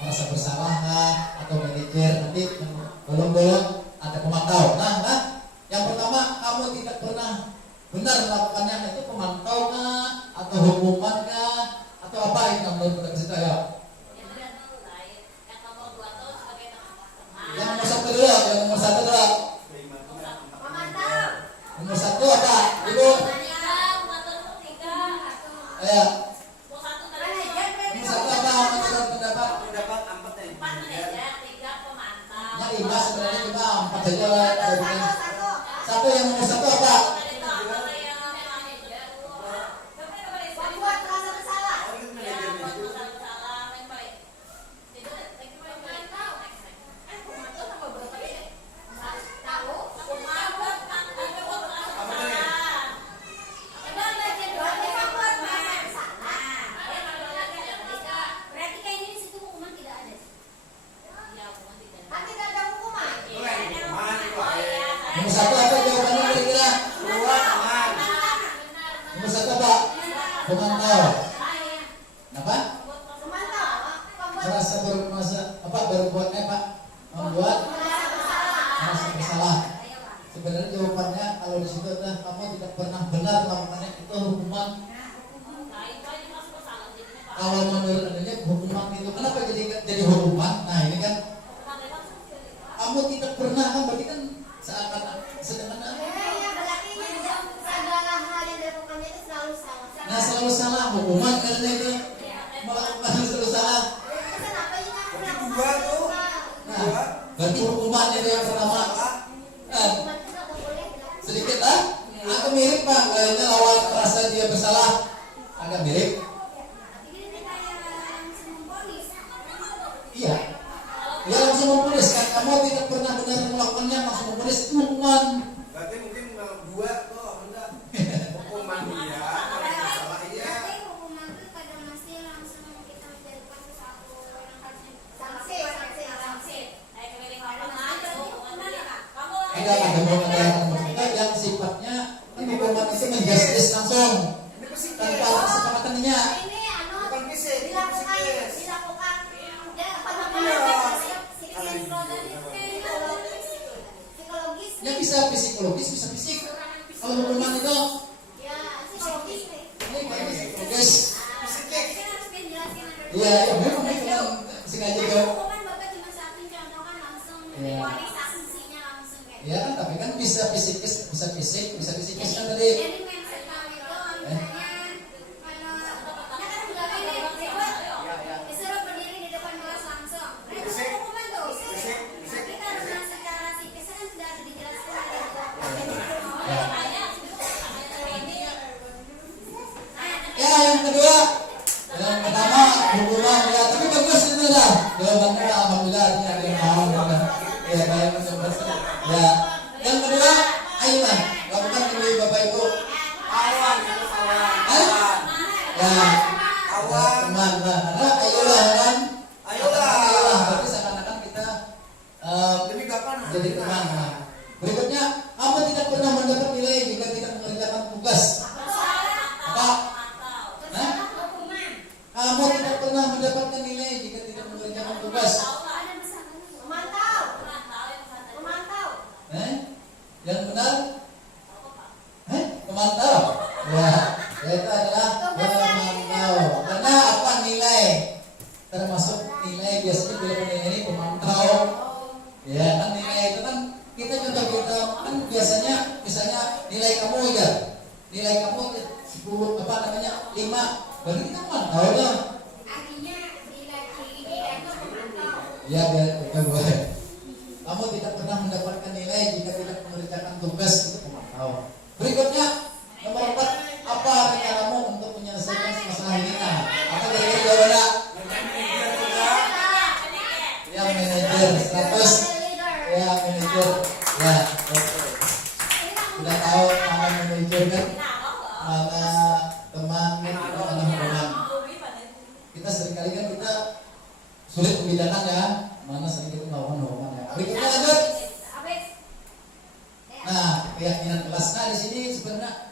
merasa bersalah kah, atau manajer, nanti bolong-bolong ada pemantau. Nah, yang pertama, kamu tidak pernah benar melakukannya, itu pemantau kah, atau hukuman kah, atau apa ini menurut pada kita ya? Yang nomor 1 dulu, yang nomor 1 dulu. Nomor 1 apa? Ibu? Ya. Nomor 1 apa? Menurut pendapat? Yang 5 sebenarnya cuma 4 saja. Satu yang nomor 1 apa? Nomor 1 apa jawabannya kira-kira? Nomor 1 apa? Pemantau. Kenapa? Merasa berbuatnya Pak? Membuat merasa bersalah. Sebenarnya jawabannya kalau di situ adalah kamu tidak pernah benar melakukannya, itu hukuman. Kalau menurut adanya hukuman itu kenapa jadi hukuman? Nah ini kan kamu tidak pernah kan berarti kan sedangkan segala hal yang dilakukannya itu selalu salah. nah selalu salah hukuman karena itu melakukan selalu salah. Kenapa ini kamu melakukan Dua tuh. Nah berarti hukuman itu yang pertama hukuman itu nggak boleh dilakukan. sedikit lah agak mirip Pak, kayaknya lawan merasa dia bersalah agak mirip. Iya. Ya langsung memponis kan, kamu tidak pernah benar melakukannya langsung memponis itu hukuman. Berarti mungkin 2 tuh enggak. Hukuman dia kalau salah iya. Berarti hukuman itu kadang masih langsung kita menjadikan sesuatu yang sanksi. Enggak ada yang sifatnya kan hukuman itu menjustice langsung Ini psikis. tanpa kesepakatannya. Ini Bukan fisik, dilakukan psikis. ya psikologis. Ya bisa psikologis, bisa fisik. Kalau hukuman itu Ya psikologis nih. ini kayak psikologis. Psikis. Harus dijelasin. Iya, ya memang itu sengaja jauh. Hukuman bapak cuma satu contoh kan langsung Iya. ponis sanksinya langsung kayak. Ya kan, tapi kan bisa psikis, bisa fisik, bisa psikis kan tadi. Jadi mindset kamu itu misalnya kalau kan pegawai nih disuruh berdiri di depan kelas langsung. Nah itu kan hukuman tuh. Tapi karena secara psikis kan sudah dijelaskan ada Ya yang kedua, yang pertama hukuman ya, tapi bagus itu dah. Jawabannya alhamdulillah ini ada yang paham ya. Ya baik ya. Yang kedua, ayo lah, lakukan dulu Bapak Ibu. Awan itu awan. Ya, teman lah. Karena ayolah kan. Ayolah. Berarti seakan-akan kita Jadi kapan? jadi teman. Nah, berikutnya, kamu tidak pernah mendapat nilai jika tidak mengerjakan tugas. Apa? Hah? Kamu tidak pernah mendapatkan nilai jika tidak mengerjakan tugas. memantau. Yang benar? Memantau. Ya, itu adalah memantau. Karena apa nilai? Termasuk nilai biasanya bila nilai ini pemantau. Ya kan nilai itu kan kita kan biasanya misalnya nilai kamu ya, nilai kamu 10 5, berarti kita memantau lah. Artinya nilai Ya, biar kita buat. Kamu tidak pernah mendapatkan nilai jika tidak mengerjakan tugas itu pemantau. Berikutnya nomor 4, apa rencanamu untuk menyelesaikan masalah ini? Nah, apa kira-kira jawabannya? Yang manajer 100. Ya, manajer. Ya, oke. Sudah tahu mana manajer kan? Mana teman, mana hubungan. Kita seringkali kan kita sulit membedakan ya, mana sering kita melakukan hubungan ya. Berikutnya lanjut. Nah, keyakinan kelas. Nah, di sini sebenarnya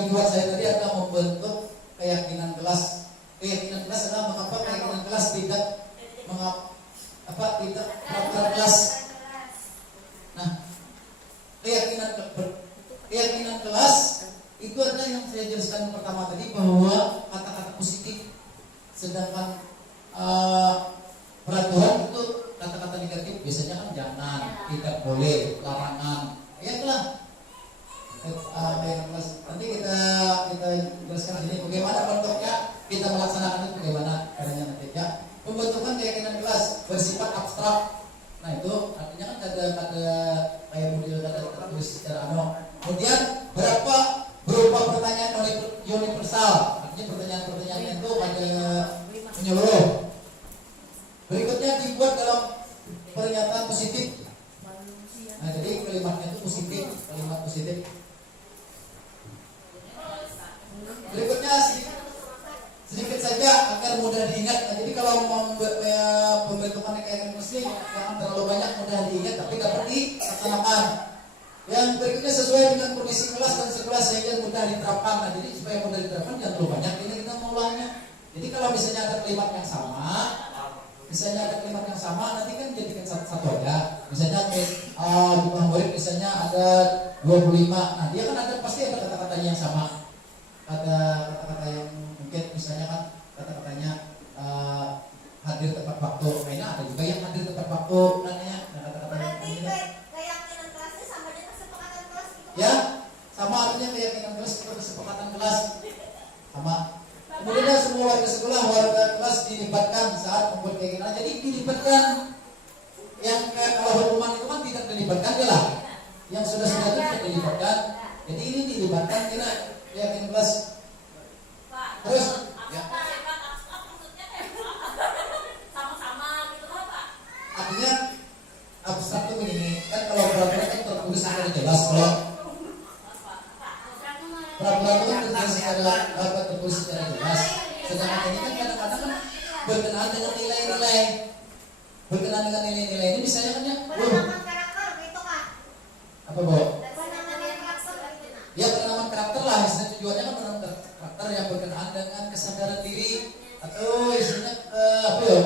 tujuan saya tadi adalah membentuk keyakinan kelas. Keyakinan kelas adalah mengapa keyakinan kelas tidak tidak peraturan kelas. Nah, keyakinan kelas itu adalah yang saya jelaskan pertama tadi, bahwa kata-kata positif, sedangkan peraturan itu kata-kata negatif, biasanya kan jangan, tidak boleh, larangan. Ya itulah keyakinan kelas. Nanti kita jelaskan sini bagaimana bentuknya, kita melaksanakan itu bagaimana caranya nanti ya. Pembentukan keyakinan kelas bersifat abstrak. Nah, itu artinya kan ada kayak model kata tertulis secara Kemudian berupa pertanyaan universal. Artinya pertanyaan-pertanyaan itu ada menyeluruh. Berikutnya dibuat dalam pernyataan positif. Nah, jadi kalimatnya itu positif, kalimat positif. Berikutnya sedikit saja agar mudah diingat. Nah, jadi kalau membuat pembentukan keyakinan mesti jangan terlalu banyak, mudah diingat tapi dapat dilaksanakan. Yang berikutnya sesuai dengan kondisi kelas dan sekelas sehingga mudah diterapkan. Nah, jadi supaya mudah diterapkan jangan terlalu banyak. Ini kita mengulangnya. Jadi kalau misalnya ada kalimat yang sama, nanti kan jadikan satu aja. Misalnya jumlah murid misalnya ada 25. Nah, dia kan pasti ada kata-katanya yang sama. Kata-kata yang mungkin misalnya kan kata-katanya hadir tepat waktu. Nah, ada juga yang hadir tepat waktu namanya. Ya, sama artinya keyakinan kelas itu kesepakatan kelas sama. Kemudian semua warga sekolah, warga kelas dilibatkan saat membuat keyakinan. Jadi dilibatkan. Yang kalau hukuman itu kan tidak dilibatkan ya lah. Yang sudah itu tidak dilibatkan. Jadi ini dilibatkan kira keyakinan kelas. Terus ya. Sama-sama gitu kan Pak? Artinya abstrak itu begini. Kan kalau peraturan kan tertulis secara jelas. Kalau peraturan itu kan tertulis secara jelas. Sedangkan ini kan kadang-kadang kan berkenaan dengan nilai-nilai. Berkenaan dengan nilai-nilai ini misalnya kan ya. Apa Bu? Ya, penanaman karakter lah. Misalnya tujuannya kan penanaman karakter yang berkenaan dengan kesadaran diri atau istilahnya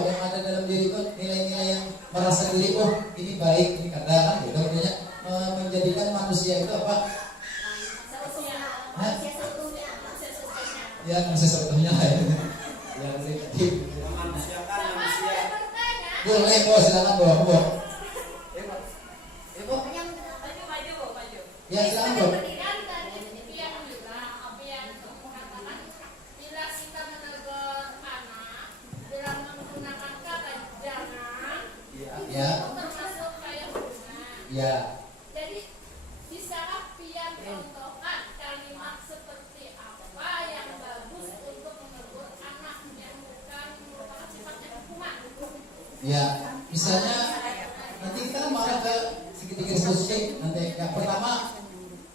yang ada dalam diri itu nilai-nilai yang merasa diri ini baik, ini kata kan gitu. Artinya menjadikan manusia itu apa? Ya, manusia seutuhnya lah ya. Yang negatif. Memanusiakan manusia. Boleh Bu, silakan Bu. Bu. Ya, silakan Bu. Ya. Jadi bisakah pian contohkan kalimat seperti apa yang bagus untuk menegur anak yang bukan merupakan sifatnya hukuman? Ya, misalnya nanti kita kan marah ke segitiga diskusi nanti. Yang pertama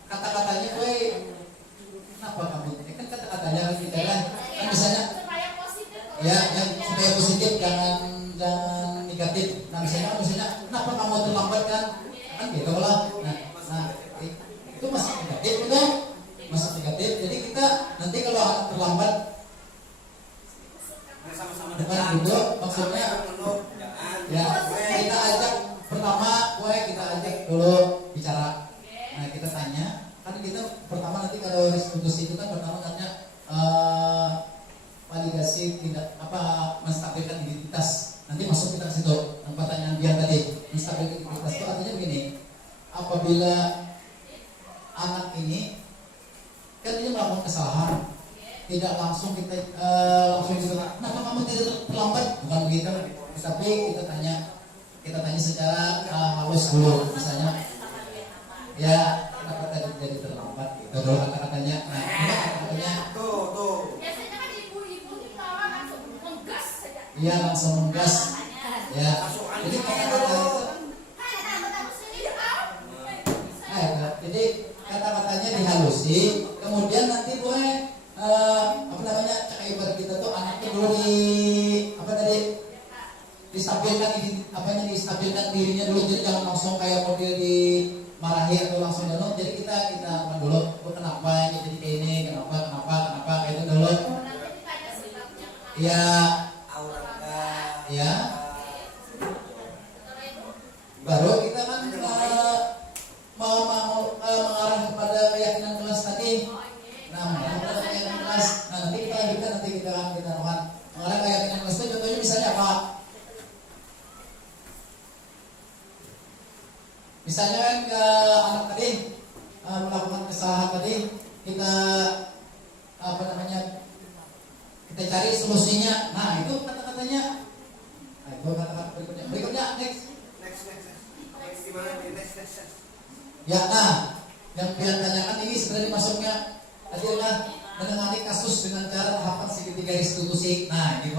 kata-katanya kenapa kamu? Ini kan kata-katanya kita kan misalnya Supaya positif. ya yang supaya positif jangan negatif. Nah misalnya kenapa kamu terlambat kan gitu lah. Nah itu masih negatif betul, masih negatif. Jadi kita nanti kalau anak terlambat Sama-sama dengan itu maksudnya ya kita ajak pertama kita ajak dulu bicara. Nah kita tanya kan kita pertama nanti kalau diskusi itu kan pertama tanya validasi tidak menstabilkan identitas. Nanti masuk kita ke situ. Yang pertanyaan dia tadi, menstabilkan identitas itu artinya begini. Apabila anak ini kan dia melakukan kesalahan, tidak langsung kita kenapa kamu tidak terlambat, bukan begitu. Tapi kita tanya secara halus dulu, misalnya, ya kenapa tadi jadi terlambat? Gitu dulu kata-katanya. Nah, ini kata-katanya. Tuh. Biasanya kan ibu-ibu nih kalau langsung ngegas saja. Iya langsung gas. Ya. Jadi kata-kata itu. Jadi kata-katanya dihalusi, kemudian nanti boleh cakap ibarat kita tuh anaknya dulu distabilkan dirinya dulu, jadi jangan langsung kayak model dimarahi atau langsung dono. Jadi kita dulu, kenapa ini jadi kayak ini, kenapa itu dulu. Nanti ditanya sebabnya kenapa. Iya, Aurangga. iya. Setelah itu Baru kita kan mau mengarah kepada keyakinan kelas tadi. Nah, mengarah kepada keyakinan kelas. Nah, nanti kita lanjutkan, nanti kita akan mengarah keyakinan kelas itu. Contohnya misalnya apa? Misalnya kan ke anak tadi melakukan kesalahan tadi, kita kita cari solusinya. Nah, itu kata-katanya. Nah, itu kata-kata berikutnya next. Next gimana nih? Next. Ya, nah, yang kalian tanyakan ini sebenarnya masuknya adalah menangani kasus dengan cara tahapan segitiga restitusi. Nah, ini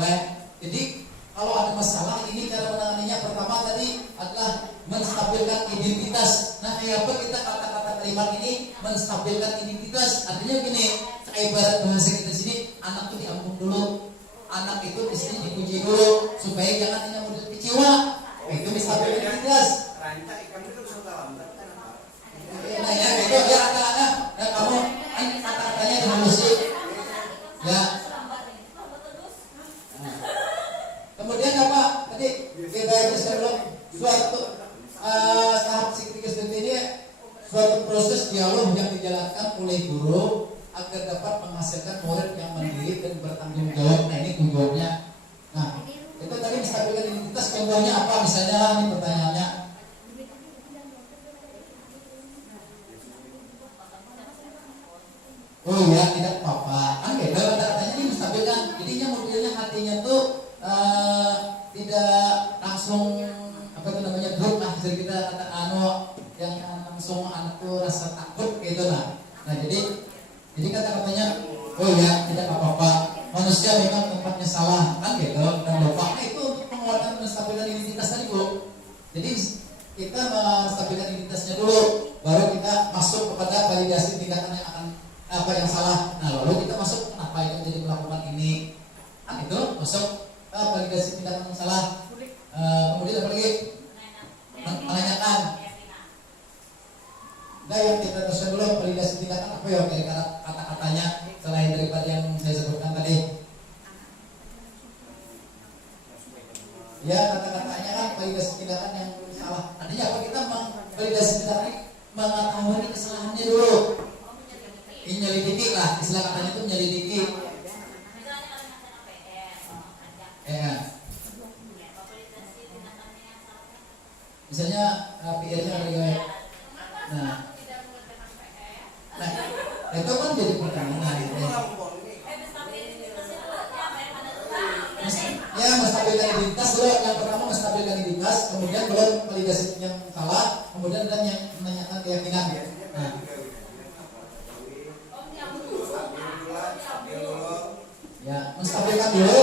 jadi kalau ada masalah ini cara menanganinya pertama tadi adalah menstabilkan identitas. Nah, kayak apa kita kata-kata kalimat ini menstabilkan identitas? Artinya gini, kayak ibarat bahasa kita sini, anak itu diampun dulu, anak itu istrinya dipuji dulu supaya jangan hanya model kecewa. Itu menstabilkan identitas. Rancak ikan itu sudah lambat kenapa? Nah, ya itu ya kata-kata dan kamu kata-katanya dihalusi. Ya. Nah. Kemudian apa? Tadi kita jelaskan dulu suatu tahap psikis ini suatu proses dialog yang dijalankan oleh guru agar dapat menghasilkan murid yang mandiri dan bertanggung jawab. Nah, ini tujuannya. Nah, itu tadi menstabilkan identitas. Contohnya apa? Misalnya ini pertanyaannya. Oh ya, tidak apa-apa. Kan beda katanya ini menstabilkan. Jadinya modelnya hatinya tuh tidak langsung drop lah, jadi kita kata yang langsung anak tuh rasa takut gitu lah. Nah, jadi kata-katanya oh ya, tidak apa-apa. Manusia memang tempatnya salah, kan gitu. Dan lupa. Nah, itu untuk penguatan menstabilkan identitas tadi, Bu. Jadi kita menstabilkan identitasnya dulu, baru kita masuk kepada validasi tindakan yang akan apa yang salah. Nah, lalu kita masuk kenapa itu jadi melakukan ini. Kan itu masuk validasi tindakan yang salah. Kemudian apa lagi? Menanyakan. Nah, yang kita teruskan dulu validasi tindakan apa ya dari kata-katanya selain daripada yang saya sebutkan tadi. Ya, kata-katanya kan validasi tindakan yang salah. Artinya apa? Kita validasi tindakan ini mengetahui kesalahannya dulu. Menyelidiki lah, istilah katanya itu menyelidiki. Ya. Misalnya PR-nya ada gimana? Nah, itu kan jadi pertanyaan. Ya, menstabilkan identitas dulu. Yang pertama menstabilkan identitas, kemudian belum validasi yang salah, kemudian dan yang menanyakan keyakinan. Nah, ya, menstabilkan dulu.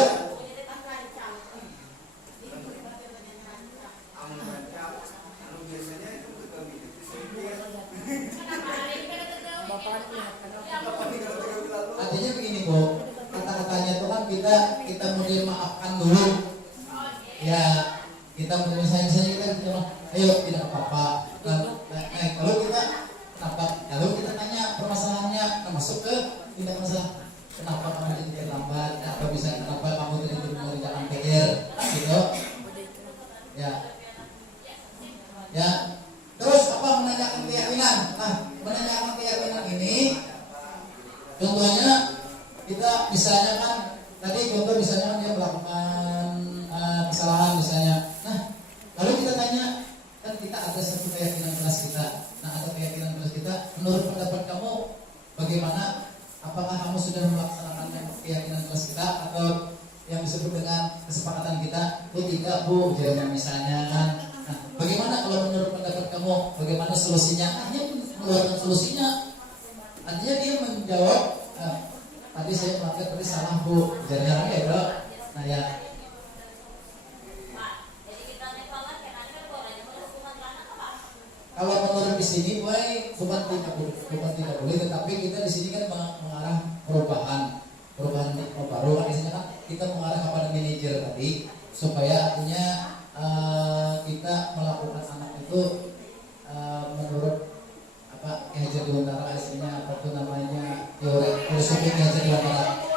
Artinya begini, Bu. Kata-katanya itu kan kita mesti maafkan dulu. Ya, kita misalnya kita ayo tidak apa-apa. Nah, kalau kita kenapa? Lalu kita tanya permasalahannya, masuk ke tidak masalah. Kenapa kamu jadi terlambat? Kenapa kamu tidak mengerjakan PR? Gitu. Ya. Ya. Terus apa menanyakan keyakinan? Nah, menanyakan keyakinan ini contohnya kita misalnya kan tadi contoh misalnya dia melakukan kesalahan misalnya. Nah, lalu kita tanya kan kita ada satu kesepakatan kita, oh tidak Bu, jangan misalnya kan. Nah, bagaimana kalau menurut pendapat kamu, bagaimana solusinya? Hanya mengeluarkan solusinya. Artinya dia menjawab, tadi saya melakukan tadi salah Bu, jangan ya Dok. Nah ya. Kalau menurut di sini, bukan tidak boleh, tetapi kita di sini kan mengarah perubahan baru. Artinya kan kita mengarah kepada manajer tadi, supaya artinya kita melakukan anak itu menurut apa Ki Hajar Dewantara, aslinya apa tuh namanya filosofi Ki Hajar Dewantara,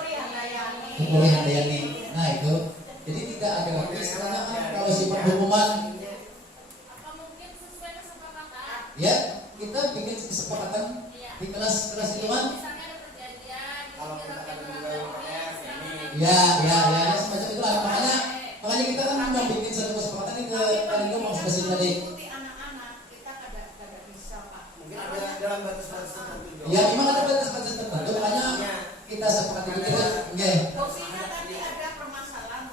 Tukuri Handayani. Nah itu, jadi tidak ada lagi istilahnya kan kalau sifat hukuman. Ya, kita bikin kesepakatan di kelas itu kan. Kalau kita ada juga UPS ini. Ya, semacam itulah. Makanya kita kan mau bikin satu kesepakatan ini ke kalian ngomong spesifik tadi. Ikuti anak-anak, kita kada bisa Pak. Mungkin ada dalam batas-batas tertentu. Ya, memang ada batas-batas tertentu. Makanya kita sepakati kita. Oke. Fungsinya tadi ada permasalahan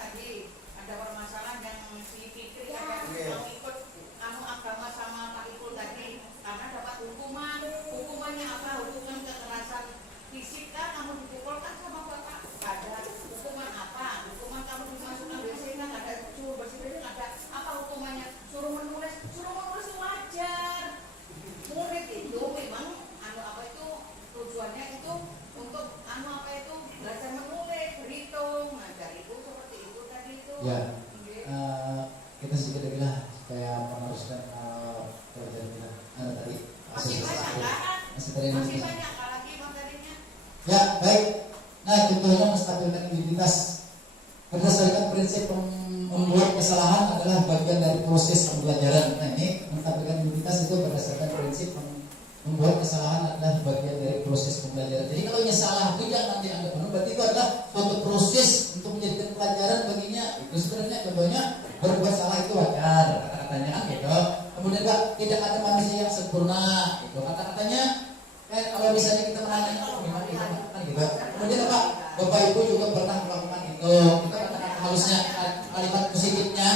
yang si Fikri ada mau ikut agama sama Pak Ipul tadi karena dapat hukumannya apa? Hukuman kekerasan fisik kan, kamu dipukul kan sama bapak, ada hukuman apa? Hukuman kamu dimasukkan WC kan, ada suruh bersih-bersih, ada apa hukumannya? Suruh menulis wajar. Murid itu memang tujuannya itu untuk belajar menulis, berhitung, ngajar itu seperti itu tadi itu. Ya, kita sedikit lagi lah supaya meneruskan pelajaran kita. Tadi Masih banyak kan? Masih banyak lagi materinya. Ya, baik. Nah, contohnya menstabilkan identitas berdasarkan prinsip membuat kesalahan adalah bagian dari proses pembelajaran. Nah, ini menstabilkan identitas itu berdasarkan prinsip membuat kesalahan adalah bagian dari proses pembelajaran. Jadi kalau salah itu jangan dianggap penuh, berarti itu adalah suatu proses untuk menjadikan pelajaran baginya. Itu sebenarnya contohnya berbuat salah itu wajar, kata-katanya kan gitu. Kemudian tidak ada manusia yang sempurna, itu kata-katanya. Kalau misalnya kita menanya gimana kita kan gitu. Kemudian Bapak Ibu juga pernah melakukan itu. Kita kata-kata halusnya, kalimat positifnya.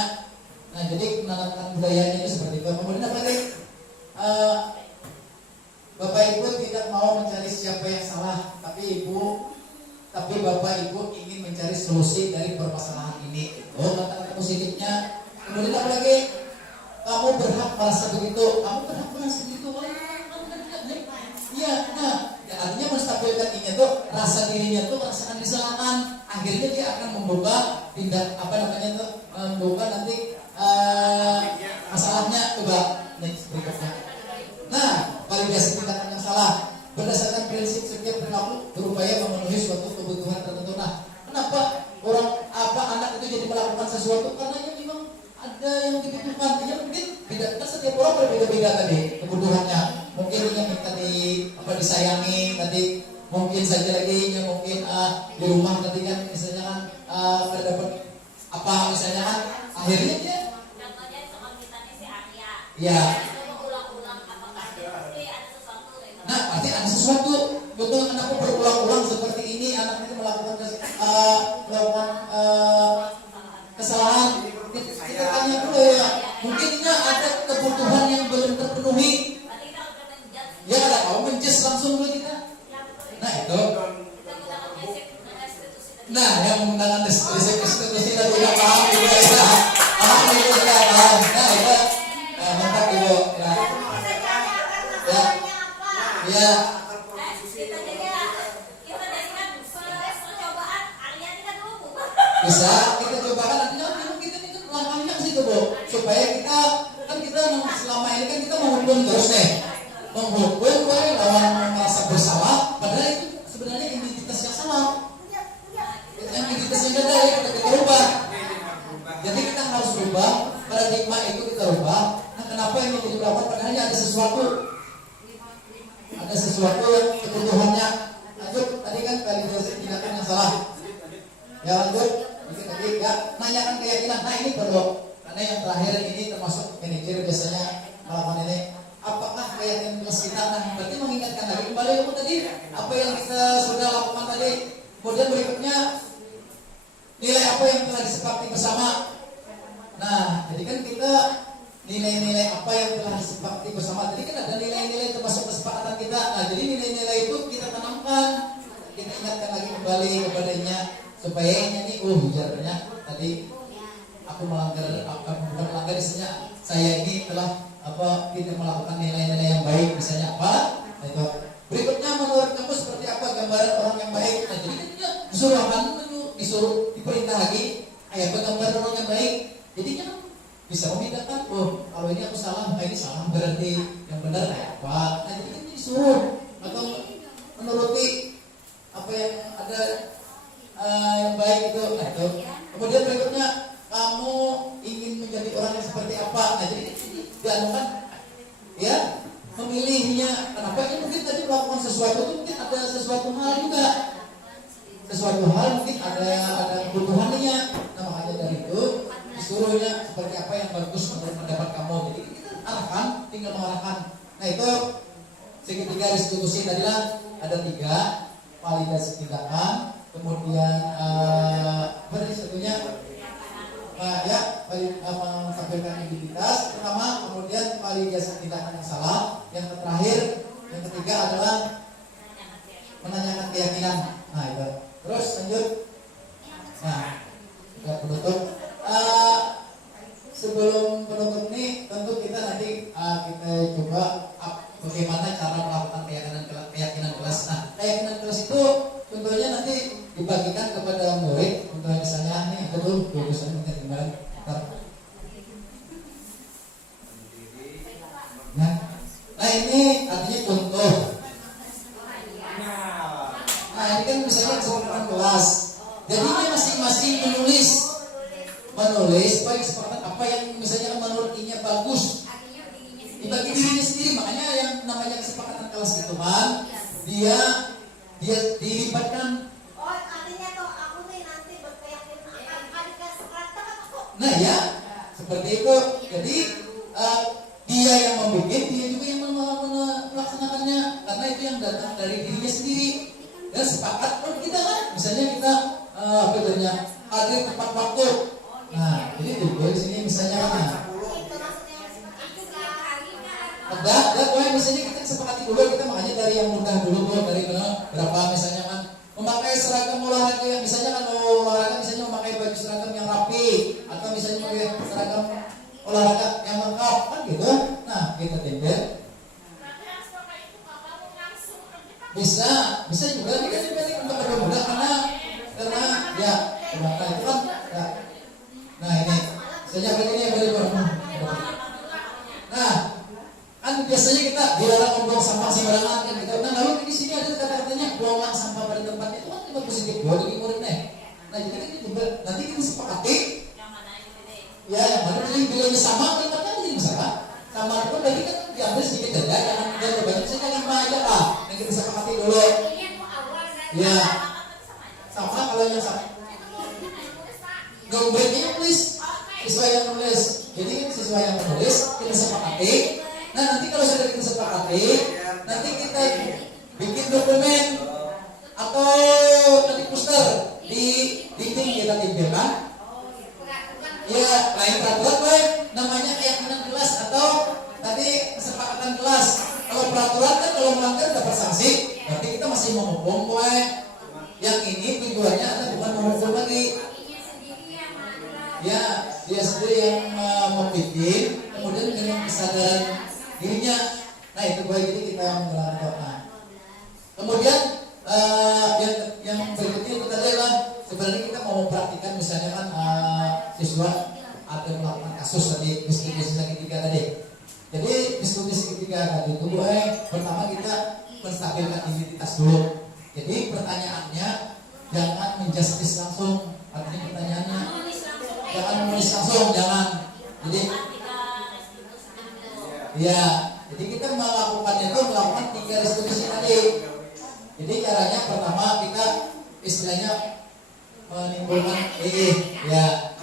Nah, jadi menanamkan budayanya itu seperti itu. Kemudian apa lagi? Bapak Ibu tidak mau mencari siapa yang salah, tapi Bapak Ibu ingin mencari solusi dari permasalahan ini. Oh, kata-kata positifnya. Kemudian apa lagi? Kamu berhak merasa begitu. Kamu berhak merasa begitu. Iya, nah, artinya menstabilkan ini tuh rasa dirinya tuh merasakan disalahkan. Akhirnya dia akan membuka tindak membuka nanti masalahnya coba next berikutnya. Nah, validasi tindakan yang salah berdasarkan prinsip setiap perilaku berupaya memenuhi suatu kebutuhan tertentu. Nah, kenapa anak itu jadi melakukan sesuatu? Karena ya memang ada yang dibutuhkan. Ya mungkin tidak, kan setiap orang berbeda-beda tadi kebutuhannya. Mungkin yang minta disayangi tadi, mungkin saja lagi yang mungkin di rumah tadi kan misalnya kan dapat apa misalnya kan akhirnya dia. Contohnya soal kita si Arya. Ya. Nah, arti ada sesuatu. Betul, anakku berulang-ulang seperti ini, anak itu melakukan kesalahan. Kita tanya dulu ya. Mungkinnya ada kebutuhan yang belum terpenuhi. Ya, ada kau menjes langsung dulu kita. Nah itu. Nah, yang menggunakan restitusi tadi ya paham juga ya. Paham itu ya paham. Nah itu. Mantap ibu. Ya. Bisa kita cobakan, artinya kita ini kan langkahnya ke situ Bu, supaya kita selama ini kan kita menghukum terus nih, menghukum lawan merasa bersalah, padahal itu sebenarnya identitas yang salah, yang identitas yang beda ya kita rubah. Jadi kita harus rubah paradigma itu, kita rubah. Nah, kenapa ini dilakukan? Padahal ada sesuatu yang kebutuhannya. Lanjut, tadi kan validasi tindakan yang salah. Ya lanjut. Tadi ya nanyakan keyakinan. Nah ini perlu, karena yang terakhir ini termasuk manajer biasanya melakukan ini. Apakah keyakinan kita? Nah berarti mengingatkan lagi kembali tadi apa yang kita sudah lakukan tadi. Kemudian berikutnya nilai apa yang telah disepakati bersama. Nah, jadi kan kita nilai-nilai apa yang telah disepakati bersama. Tadi kan ada nilai-nilai termasuk kesepakatan kita. Nah, jadi nilai-nilai itu kita tanamkan, kita ingatkan lagi kembali kepadanya supaya ini ujarnya tadi aku bukan melanggar isinya. Saya ini telah tidak melakukan nilai-nilai yang baik, misalnya apa? Nah, itu. Berikutnya menurut kamu seperti apa gambaran orang yang baik? Nah, jadi disuruh diperintah lagi kayak apa gambaran orang yang baik. Jadinya bisa membedakan, kalau ini aku salah, ini salah, berarti yang benar kayak apa? Nah, jadi kan disuruh atau menuruti apa yang ada yang baik itu. Nah, itu. Kemudian berikutnya kamu ingin menjadi orang yang seperti apa? Nah, jadi dianukan ya memilihnya. Kenapa? Ini mungkin tadi melakukan sesuatu itu mungkin ada sesuatu hal juga. Sesuatu hal mungkin ada kebutuhannya. Nah, makanya dari itu disuruhnya seperti apa yang bagus menurut pendapat kamu. Jadi kita arahkan, tinggal mengarahkan. Nah, itu segitiga restitusi tadilah ada 3 validasi tindakan, kemudian satunya menampilkan identitas pertama, kemudian validasi tindakan yang salah, yang terakhir, yang ketiga adalah menanyakan keyakinan. Nah, itu. Terus lanjut. Nah, kita penutup. Sebelum penutup ini, tentu kita nanti kita coba bagaimana cara melakukan keyakinan kelas. Nah, keyakinan kelas itu tentunya nanti dibagikan kepada murid. Untuk misalnya nih, betul, bagusan mungkin kemarin. Nah, ini artinya contoh. Nah, ini kan misalnya kesepakatan kelas. Jadinya masing-masing menulis baik kesepakatan apa yang misalnya menurutnya bagus. Dibagi dirinya sendiri, makanya yang namanya kesepakatan kelas itu kan dia dilibatkan. Oh, artinya tuh aku nih nanti berkeyakinan akan dikasih karakter apa kok? Nah, ya seperti itu. Jadi dia yang membuat, dia juga yang melaksanakannya, karena itu yang datang dari dirinya sendiri. Dan sepakat kita kan, misalnya kita hadir tepat waktu. Nah, jadi tuh di sini misalnya kan. Pokoknya misalnya kita sepakati dulu, kita makanya dari yang mudah dulu tuh, dari berapa misalnya kan memakai seragam olahraga yang misalnya kan olahraga misalnya memakai baju seragam yang rapi, atau misalnya pakai seragam olahraga yang lengkap kan gitu. Nah, kita tempel. Bisa juga kita tempelin untuk mudah karena ya maka itu kan ya. Nah, ini misalnya begini nah, kan biasanya kita dilarang membuang sampah sembarangan kan gitu. Nah, lalu di sini ada kata-katanya buanglah sampah pada tempatnya, itu kan juga positif buat bagi muridnya. Nah, jadi kita juga nanti kita sepakati ya yang mana bilangnya sama, tempatnya jadi masalah. Sama itu berarti kan diambil sedikit saja, jangan terlalu banyak, misalnya 5 aja lah yang kita sepakati dulu. Ya, sama kalau yang sama. Gambarnya tulis siswa yang menulis. Jadi siswa yang menulis kita sepakati. Nah, nanti kalau sudah kita sepakati, nanti kita bikin dokumen atau nanti poster di dinding kita tempelkan. Ya, lain peraturan baik, namanya keyakinan kelas atau tadi kesepakatan kelas. Kalau peraturan kan kalau melanggar dapat sanksi, berarti kita masih menghukum baik. Yang ini tujuannya adalah bukan menghukum lagi. Ya, dia sendiri yang membikin, kemudian dengan kesadaran dirinya. Nah, itu baik, jadi kita menjalankan doa. Kemudian yang berikutnya itu tadi adalah sebenarnya kita mau mempraktikkan misalnya kan siswa ada melakukan kasus tadi diskusi segitiga tadi. Jadi diskusi segitiga tadi itu pertama kita menstabilkan identitas dulu. Jadi pertanyaannya jangan menjustis langsung, artinya pertanyaannya jangan menulis langsung, jangan. Jadi ya, jadi kita melakukan 3 restitusi tadi. Jadi caranya pertama kita istilahnya menimbulkan ya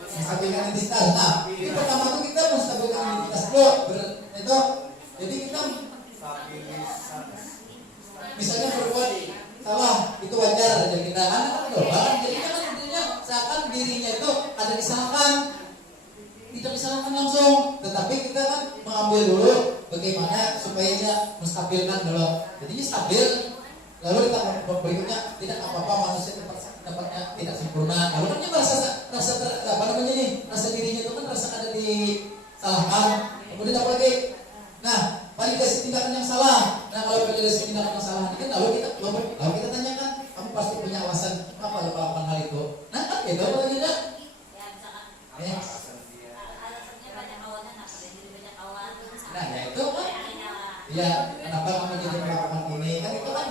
menstabilkan identitas. Nah, ini pertama itu kita menstabilkan identitas dulu. Itu jadi kita misalnya berbuat salah itu wajar, jadi kita kan Bang. Jadi kan intinya seakan dirinya itu ada disalahkan. Tidak disalahkan langsung, tetapi kita kan mengambil dulu bagaimana supaya dia menstabilkan dulu. Jadinya stabil. Lalu kita berikutnya tidak apa-apa manusia dapatnya tidak sempurna. Lalu kan dia rasa dirinya itu kan rasa ada disalahkan. Kemudian apa lagi? Nah, validasi tindakan yang salah. Nah, kalau validasi tindakan yang salah ini kan lalu kita tanyakan, kamu pasti punya alasan kenapa lu melakukan hal itu. Nah, kan gitu apa tidak? Ya misalkan Ya. alasannya banyak kawannya, nah jadi banyak kawan. Nah, ya itu kan. Ya, kenapa kamu jadi melakukan ini? Kan itu kan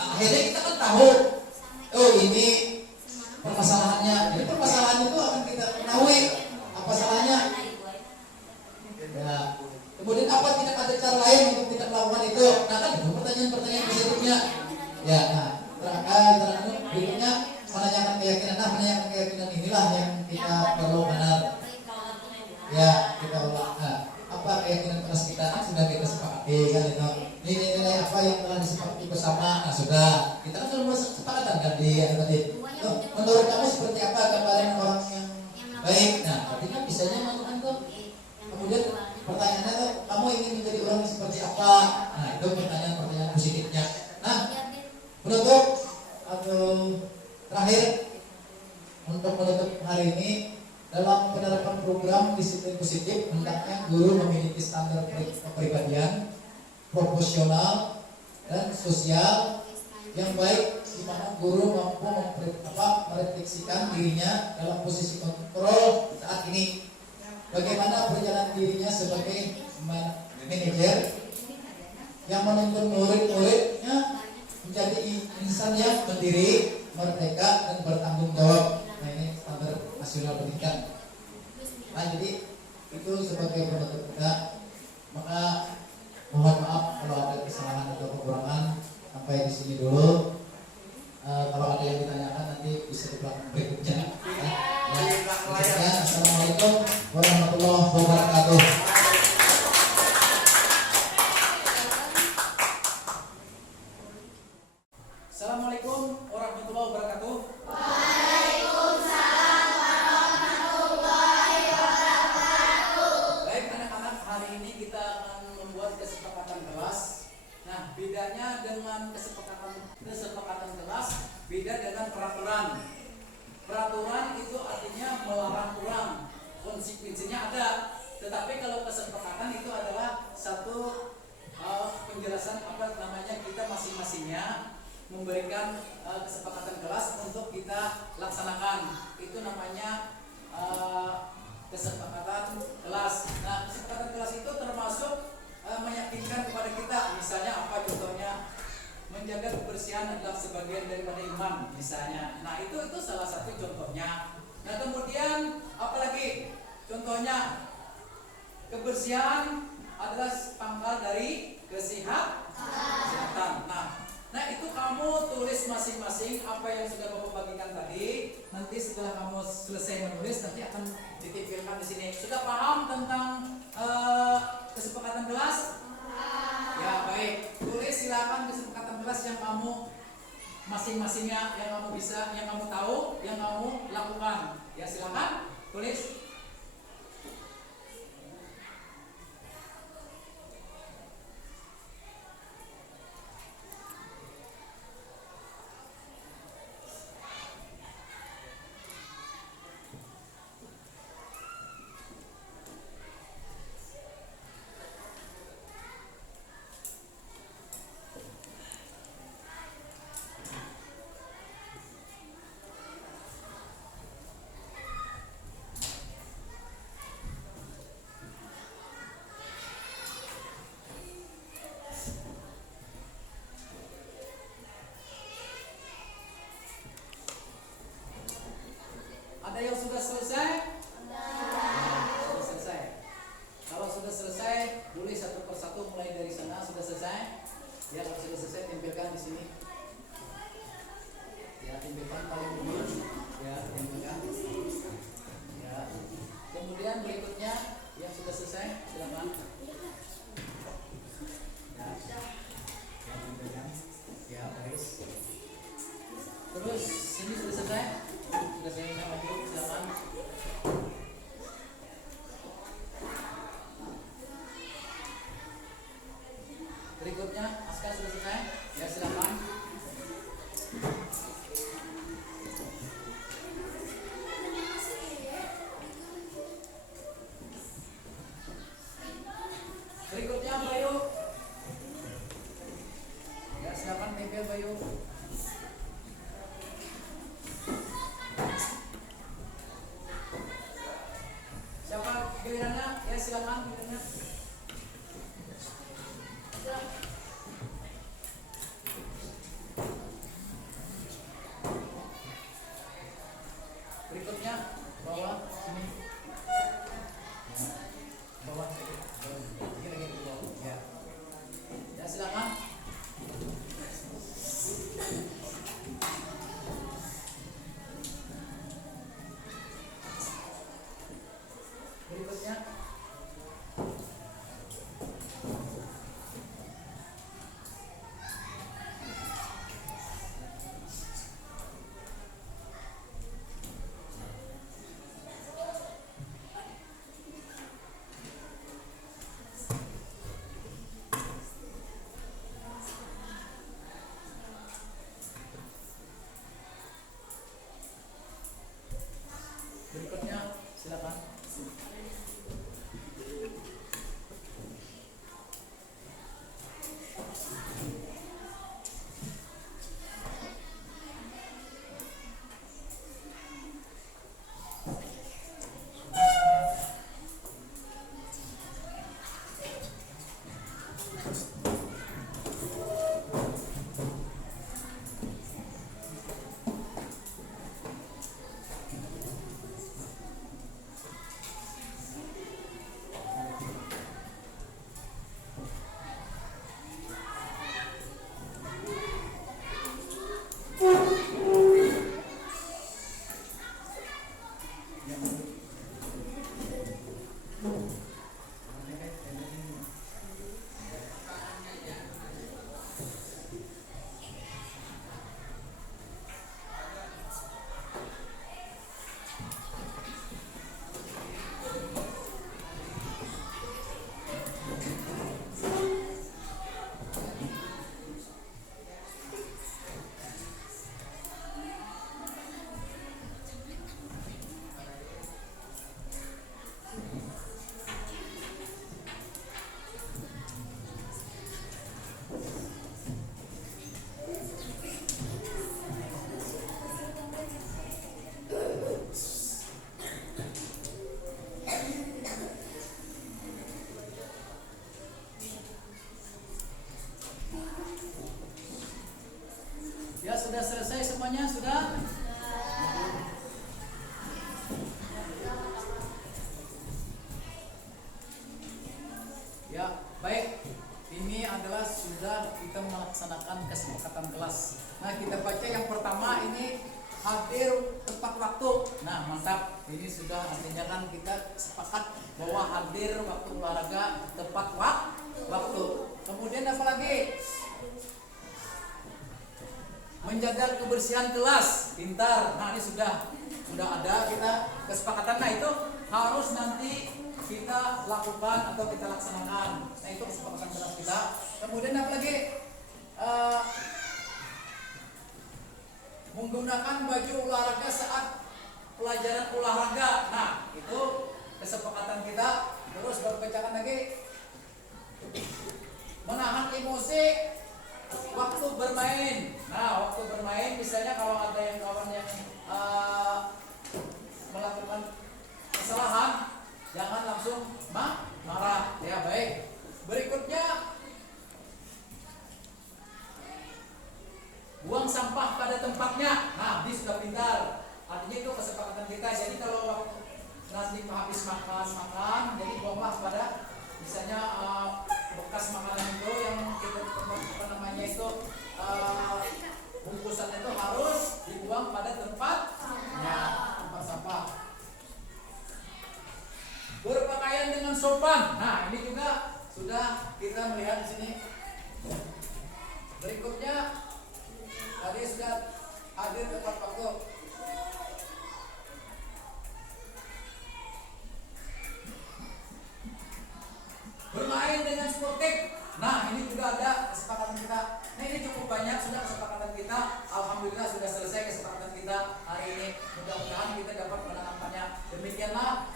akhirnya kita kan tahu, oh ini permasalahannya. Jadi permasalahan itu akan kita ketahui apa salahnya. Ya. Kemudian apa tidak ada cara lain untuk tidak melakukan itu? Nah kan itu pertanyaan-pertanyaan positifnya. Ya, nah berikutnya menanyakan keyakinan. Nah menanyakan keyakinan inilah yang kita perlu benar. Ya, kita ulang. Nah, apa keyakinan keras kita kan sudah kita sepakati kan itu. Nilai-nilai apa yang telah disepakati bersama. Nah sudah, kita kan sudah kesepakatan kan tadi. Menurut kamu seperti apa gambaran orang yang baik? Nah, berarti kan bisanya melakukan tuh. Kemudian pertanyaannya tuh, kamu ingin menjadi orang yang seperti apa? Nah, itu pertanyaan-pertanyaan positifnya. Nah, penutup atau terakhir untuk menutup hari ini, dalam penerapan program disiplin positif, hendaknya guru memiliki standar kepribadian proporsional dan sosial yang baik, di mana guru mampu merefleksikan dirinya dalam posisi kontrol saat ini. Bagaimana perjalanan dirinya sebagai manajer yang menuntun murid-muridnya menjadi insan yang mandiri, merdeka, dan bertanggung jawab. Nah ini standar nasional pendidikan. Nah jadi itu sebagai penutup kita. Maka mohon maaf kalau ada kesalahan atau kekurangan. Sampai di sini dulu. Kalau ada yang ditanyakan nanti bisa di belakang berikutnya. Assalamualaikum warahmatullahi wabarakatuh. Assalamualaikum warahmatullahi wabarakatuh. Baik anak-anak, hari ini kita akan membuat kesepakatan kelas. Nah, bedanya dengan kesepakatan kelas beda dengan peraturan. Peraturan itu artinya melarang kurang, konsekuensinya ada. Tetapi kalau kesepakatan itu adalah satu penjelasan apa namanya, kita masing-masingnya memberikan kesepakatan kelas untuk kita laksanakan. Itu namanya kesepakatan kelas. Nah, kesepakatan kelas itu termasuk meyakinkan kepada kita, misalnya apa contohnya, menjaga kebersihan adalah sebagian daripada iman misalnya. Nah itu salah satu contohnya. Nah kemudian apalagi contohnya, kebersihan adalah pangkal dari kesehatan. Nah itu kamu tulis masing-masing apa yang sudah Bapak bagikan tadi. Nanti setelah kamu selesai menulis nanti akan ditampilkan di sini. Sudah paham tentang kesepakatan kelas? Ya baik, tulis silakan kesepakatan kelas yang kamu masing-masingnya, yang kamu bisa, yang kamu tahu, yang kamu lakukan. Ya silakan tulis. Ada yang sudah selesai? Sudah selesai. Kalau sudah selesai, boleh satu persatu mulai dari sana. Sudah selesai? Ya, kalau sudah selesai, tempelkan di sini. Ya, tempelkan paling dulu. Ya, tempelkan. Ya. Kemudian berikutnya yang sudah selesai, silakan. Ya, tempelkan. Ya, bagus. Terus sini selesai. Berikutnya bawah sini. Bawah sini. Lagi di bawah. Ya. Ya silakan. Berikutnya. Berikutnya silakan. Ya sudah selesai semuanya, sudah? Ya, baik. Ini adalah sudah kita melaksanakan kesepakatan kelas. Nah, kita baca yang pertama ini hadir tepat waktu. Nah, mantap. Ini sudah artinya kan kita sepakat bahwa hadir waktu olahraga tepat waktu. Kemudian apa lagi? Menjaga kebersihan kelas, pintar. Nah, ini sudah ada kita kesepakatan. Nah, itu harus nanti kita lakukan atau kita laksanakan. Nah, itu kesepakatan kelas kita. Kemudian apa lagi? Menggunakan baju olahraga saat pelajaran olahraga. Nah, itu kesepakatan kita. Terus berbicara lagi, menahan emosi waktu bermain. Nah, waktu bermain misalnya kalau ada yang kawan yang melakukan kesalahan, jangan langsung marah. Ya, baik. Berikutnya, buang sampah pada tempatnya. Nah, ini sudah pintar. Artinya itu kesepakatan kita. Jadi kalau nanti habis makan, jadi buanglah pada misalnya bekas makanan itu yang kita apa namanya itu bungkusan itu harus dibuang pada tempatnya, tempat sampah. Berpakaian dengan sopan. Nah, ini juga sudah kita melihat di sini. Berikutnya tadi sudah hadir tepat waktu. Bermain dengan sportif. Nah, ini juga ada kesepakatan kita. Nah, ini cukup banyak sudah kesepakatan kita. Alhamdulillah sudah selesai kesepakatan kita hari ini. Mudah-mudahan kita dapat menangkapnya. Demikianlah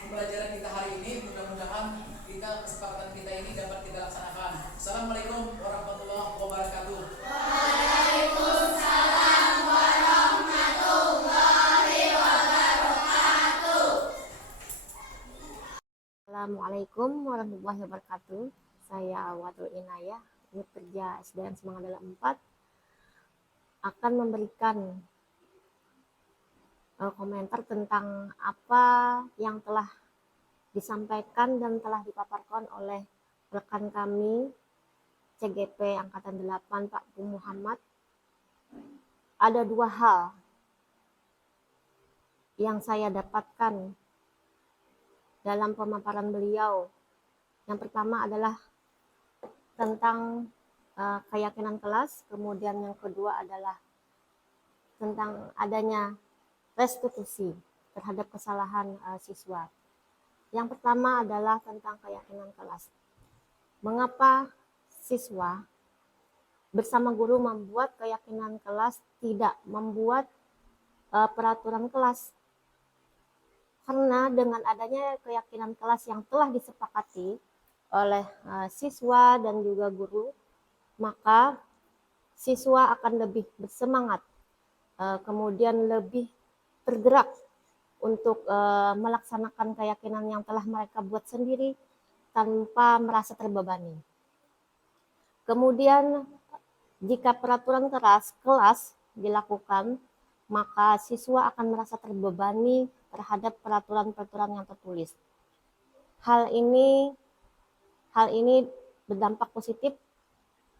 pembelajaran kita hari ini. Mudah-mudahan kita kesepakatan kita ini dapat kita laksanakan. Assalamualaikum warahmatullahi wabarakatuh. Waalaikumsalam warahmatullahi wabarakatuh. Assalamualaikum warahmatullahi wabarakatuh. Saya Awatul Inayah, unit kerja SDN Semangadalam 4, akan memberikan komentar tentang apa yang telah disampaikan dan telah dipaparkan oleh rekan kami CGP Angkatan 8 Pak Bu Muhammad. Ada dua hal yang saya dapatkan dalam pemaparan beliau. Yang pertama adalah tentang keyakinan kelas, kemudian yang kedua adalah tentang adanya restitusi terhadap kesalahan siswa. Yang pertama adalah tentang keyakinan kelas. Mengapa siswa bersama guru membuat keyakinan kelas, tidak membuat peraturan kelas? Karena dengan adanya keyakinan kelas yang telah disepakati oleh siswa dan juga guru, maka siswa akan lebih bersemangat, kemudian lebih tergerak untuk melaksanakan keyakinan yang telah mereka buat sendiri tanpa merasa terbebani. Kemudian jika peraturan kelas dilakukan, maka siswa akan merasa terbebani terhadap peraturan-peraturan yang tertulis. Hal ini berdampak positif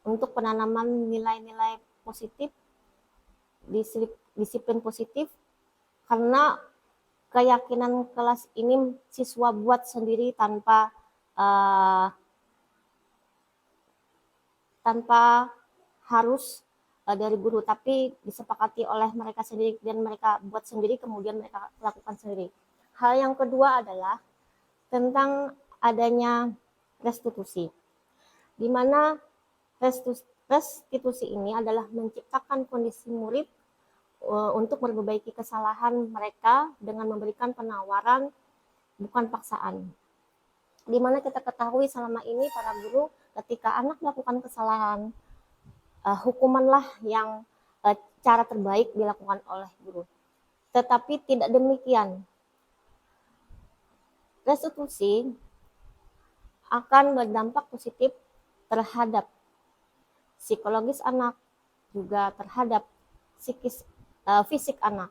untuk penanaman nilai-nilai positif, disiplin positif, karena keyakinan kelas ini siswa buat sendiri tanpa harus dari guru, tapi disepakati oleh mereka sendiri dan mereka buat sendiri, kemudian mereka lakukan sendiri. Hal yang kedua adalah tentang adanya restitusi, di mana restitusi ini adalah menciptakan kondisi murid untuk memperbaiki kesalahan mereka dengan memberikan penawaran, bukan paksaan. Di mana kita ketahui selama ini para guru ketika anak melakukan kesalahan, hukumanlah yang cara terbaik dilakukan oleh guru. Tetapi tidak demikian. Restitusi akan berdampak positif terhadap psikologis anak, juga terhadap fisik anak.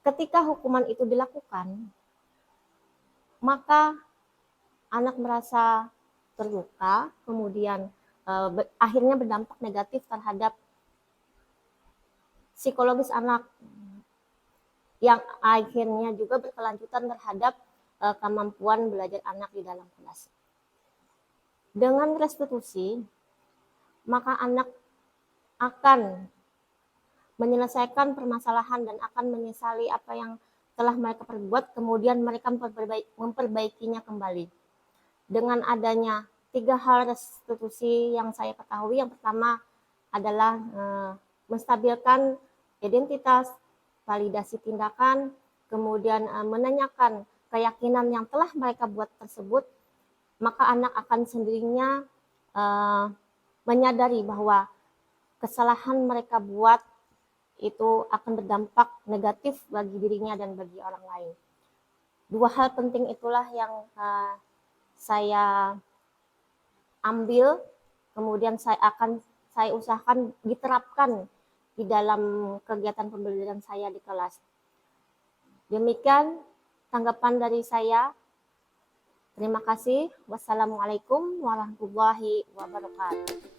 Ketika hukuman itu dilakukan, maka anak merasa terluka, kemudian akhirnya berdampak negatif terhadap psikologis anak, yang akhirnya juga berkelanjutan terhadap kemampuan belajar anak di dalam kelas. Dengan restitusi, maka anak akan menyelesaikan permasalahan dan akan menyesali apa yang telah mereka perbuat, kemudian mereka memperbaikinya kembali. Dengan adanya 3 hal restitusi yang saya ketahui, yang pertama adalah menstabilkan identitas, validasi tindakan, kemudian menanyakan keyakinan yang telah mereka buat tersebut, maka anak akan sendirinya menyadari bahwa kesalahan mereka buat itu akan berdampak negatif bagi dirinya dan bagi orang lain. 2 hal penting itulah yang saya ambil, kemudian saya usahakan diterapkan di dalam kegiatan pembelajaran saya di kelas. Demikian tanggapan dari saya. Terima kasih. Wassalamualaikum warahmatullahi wabarakatuh.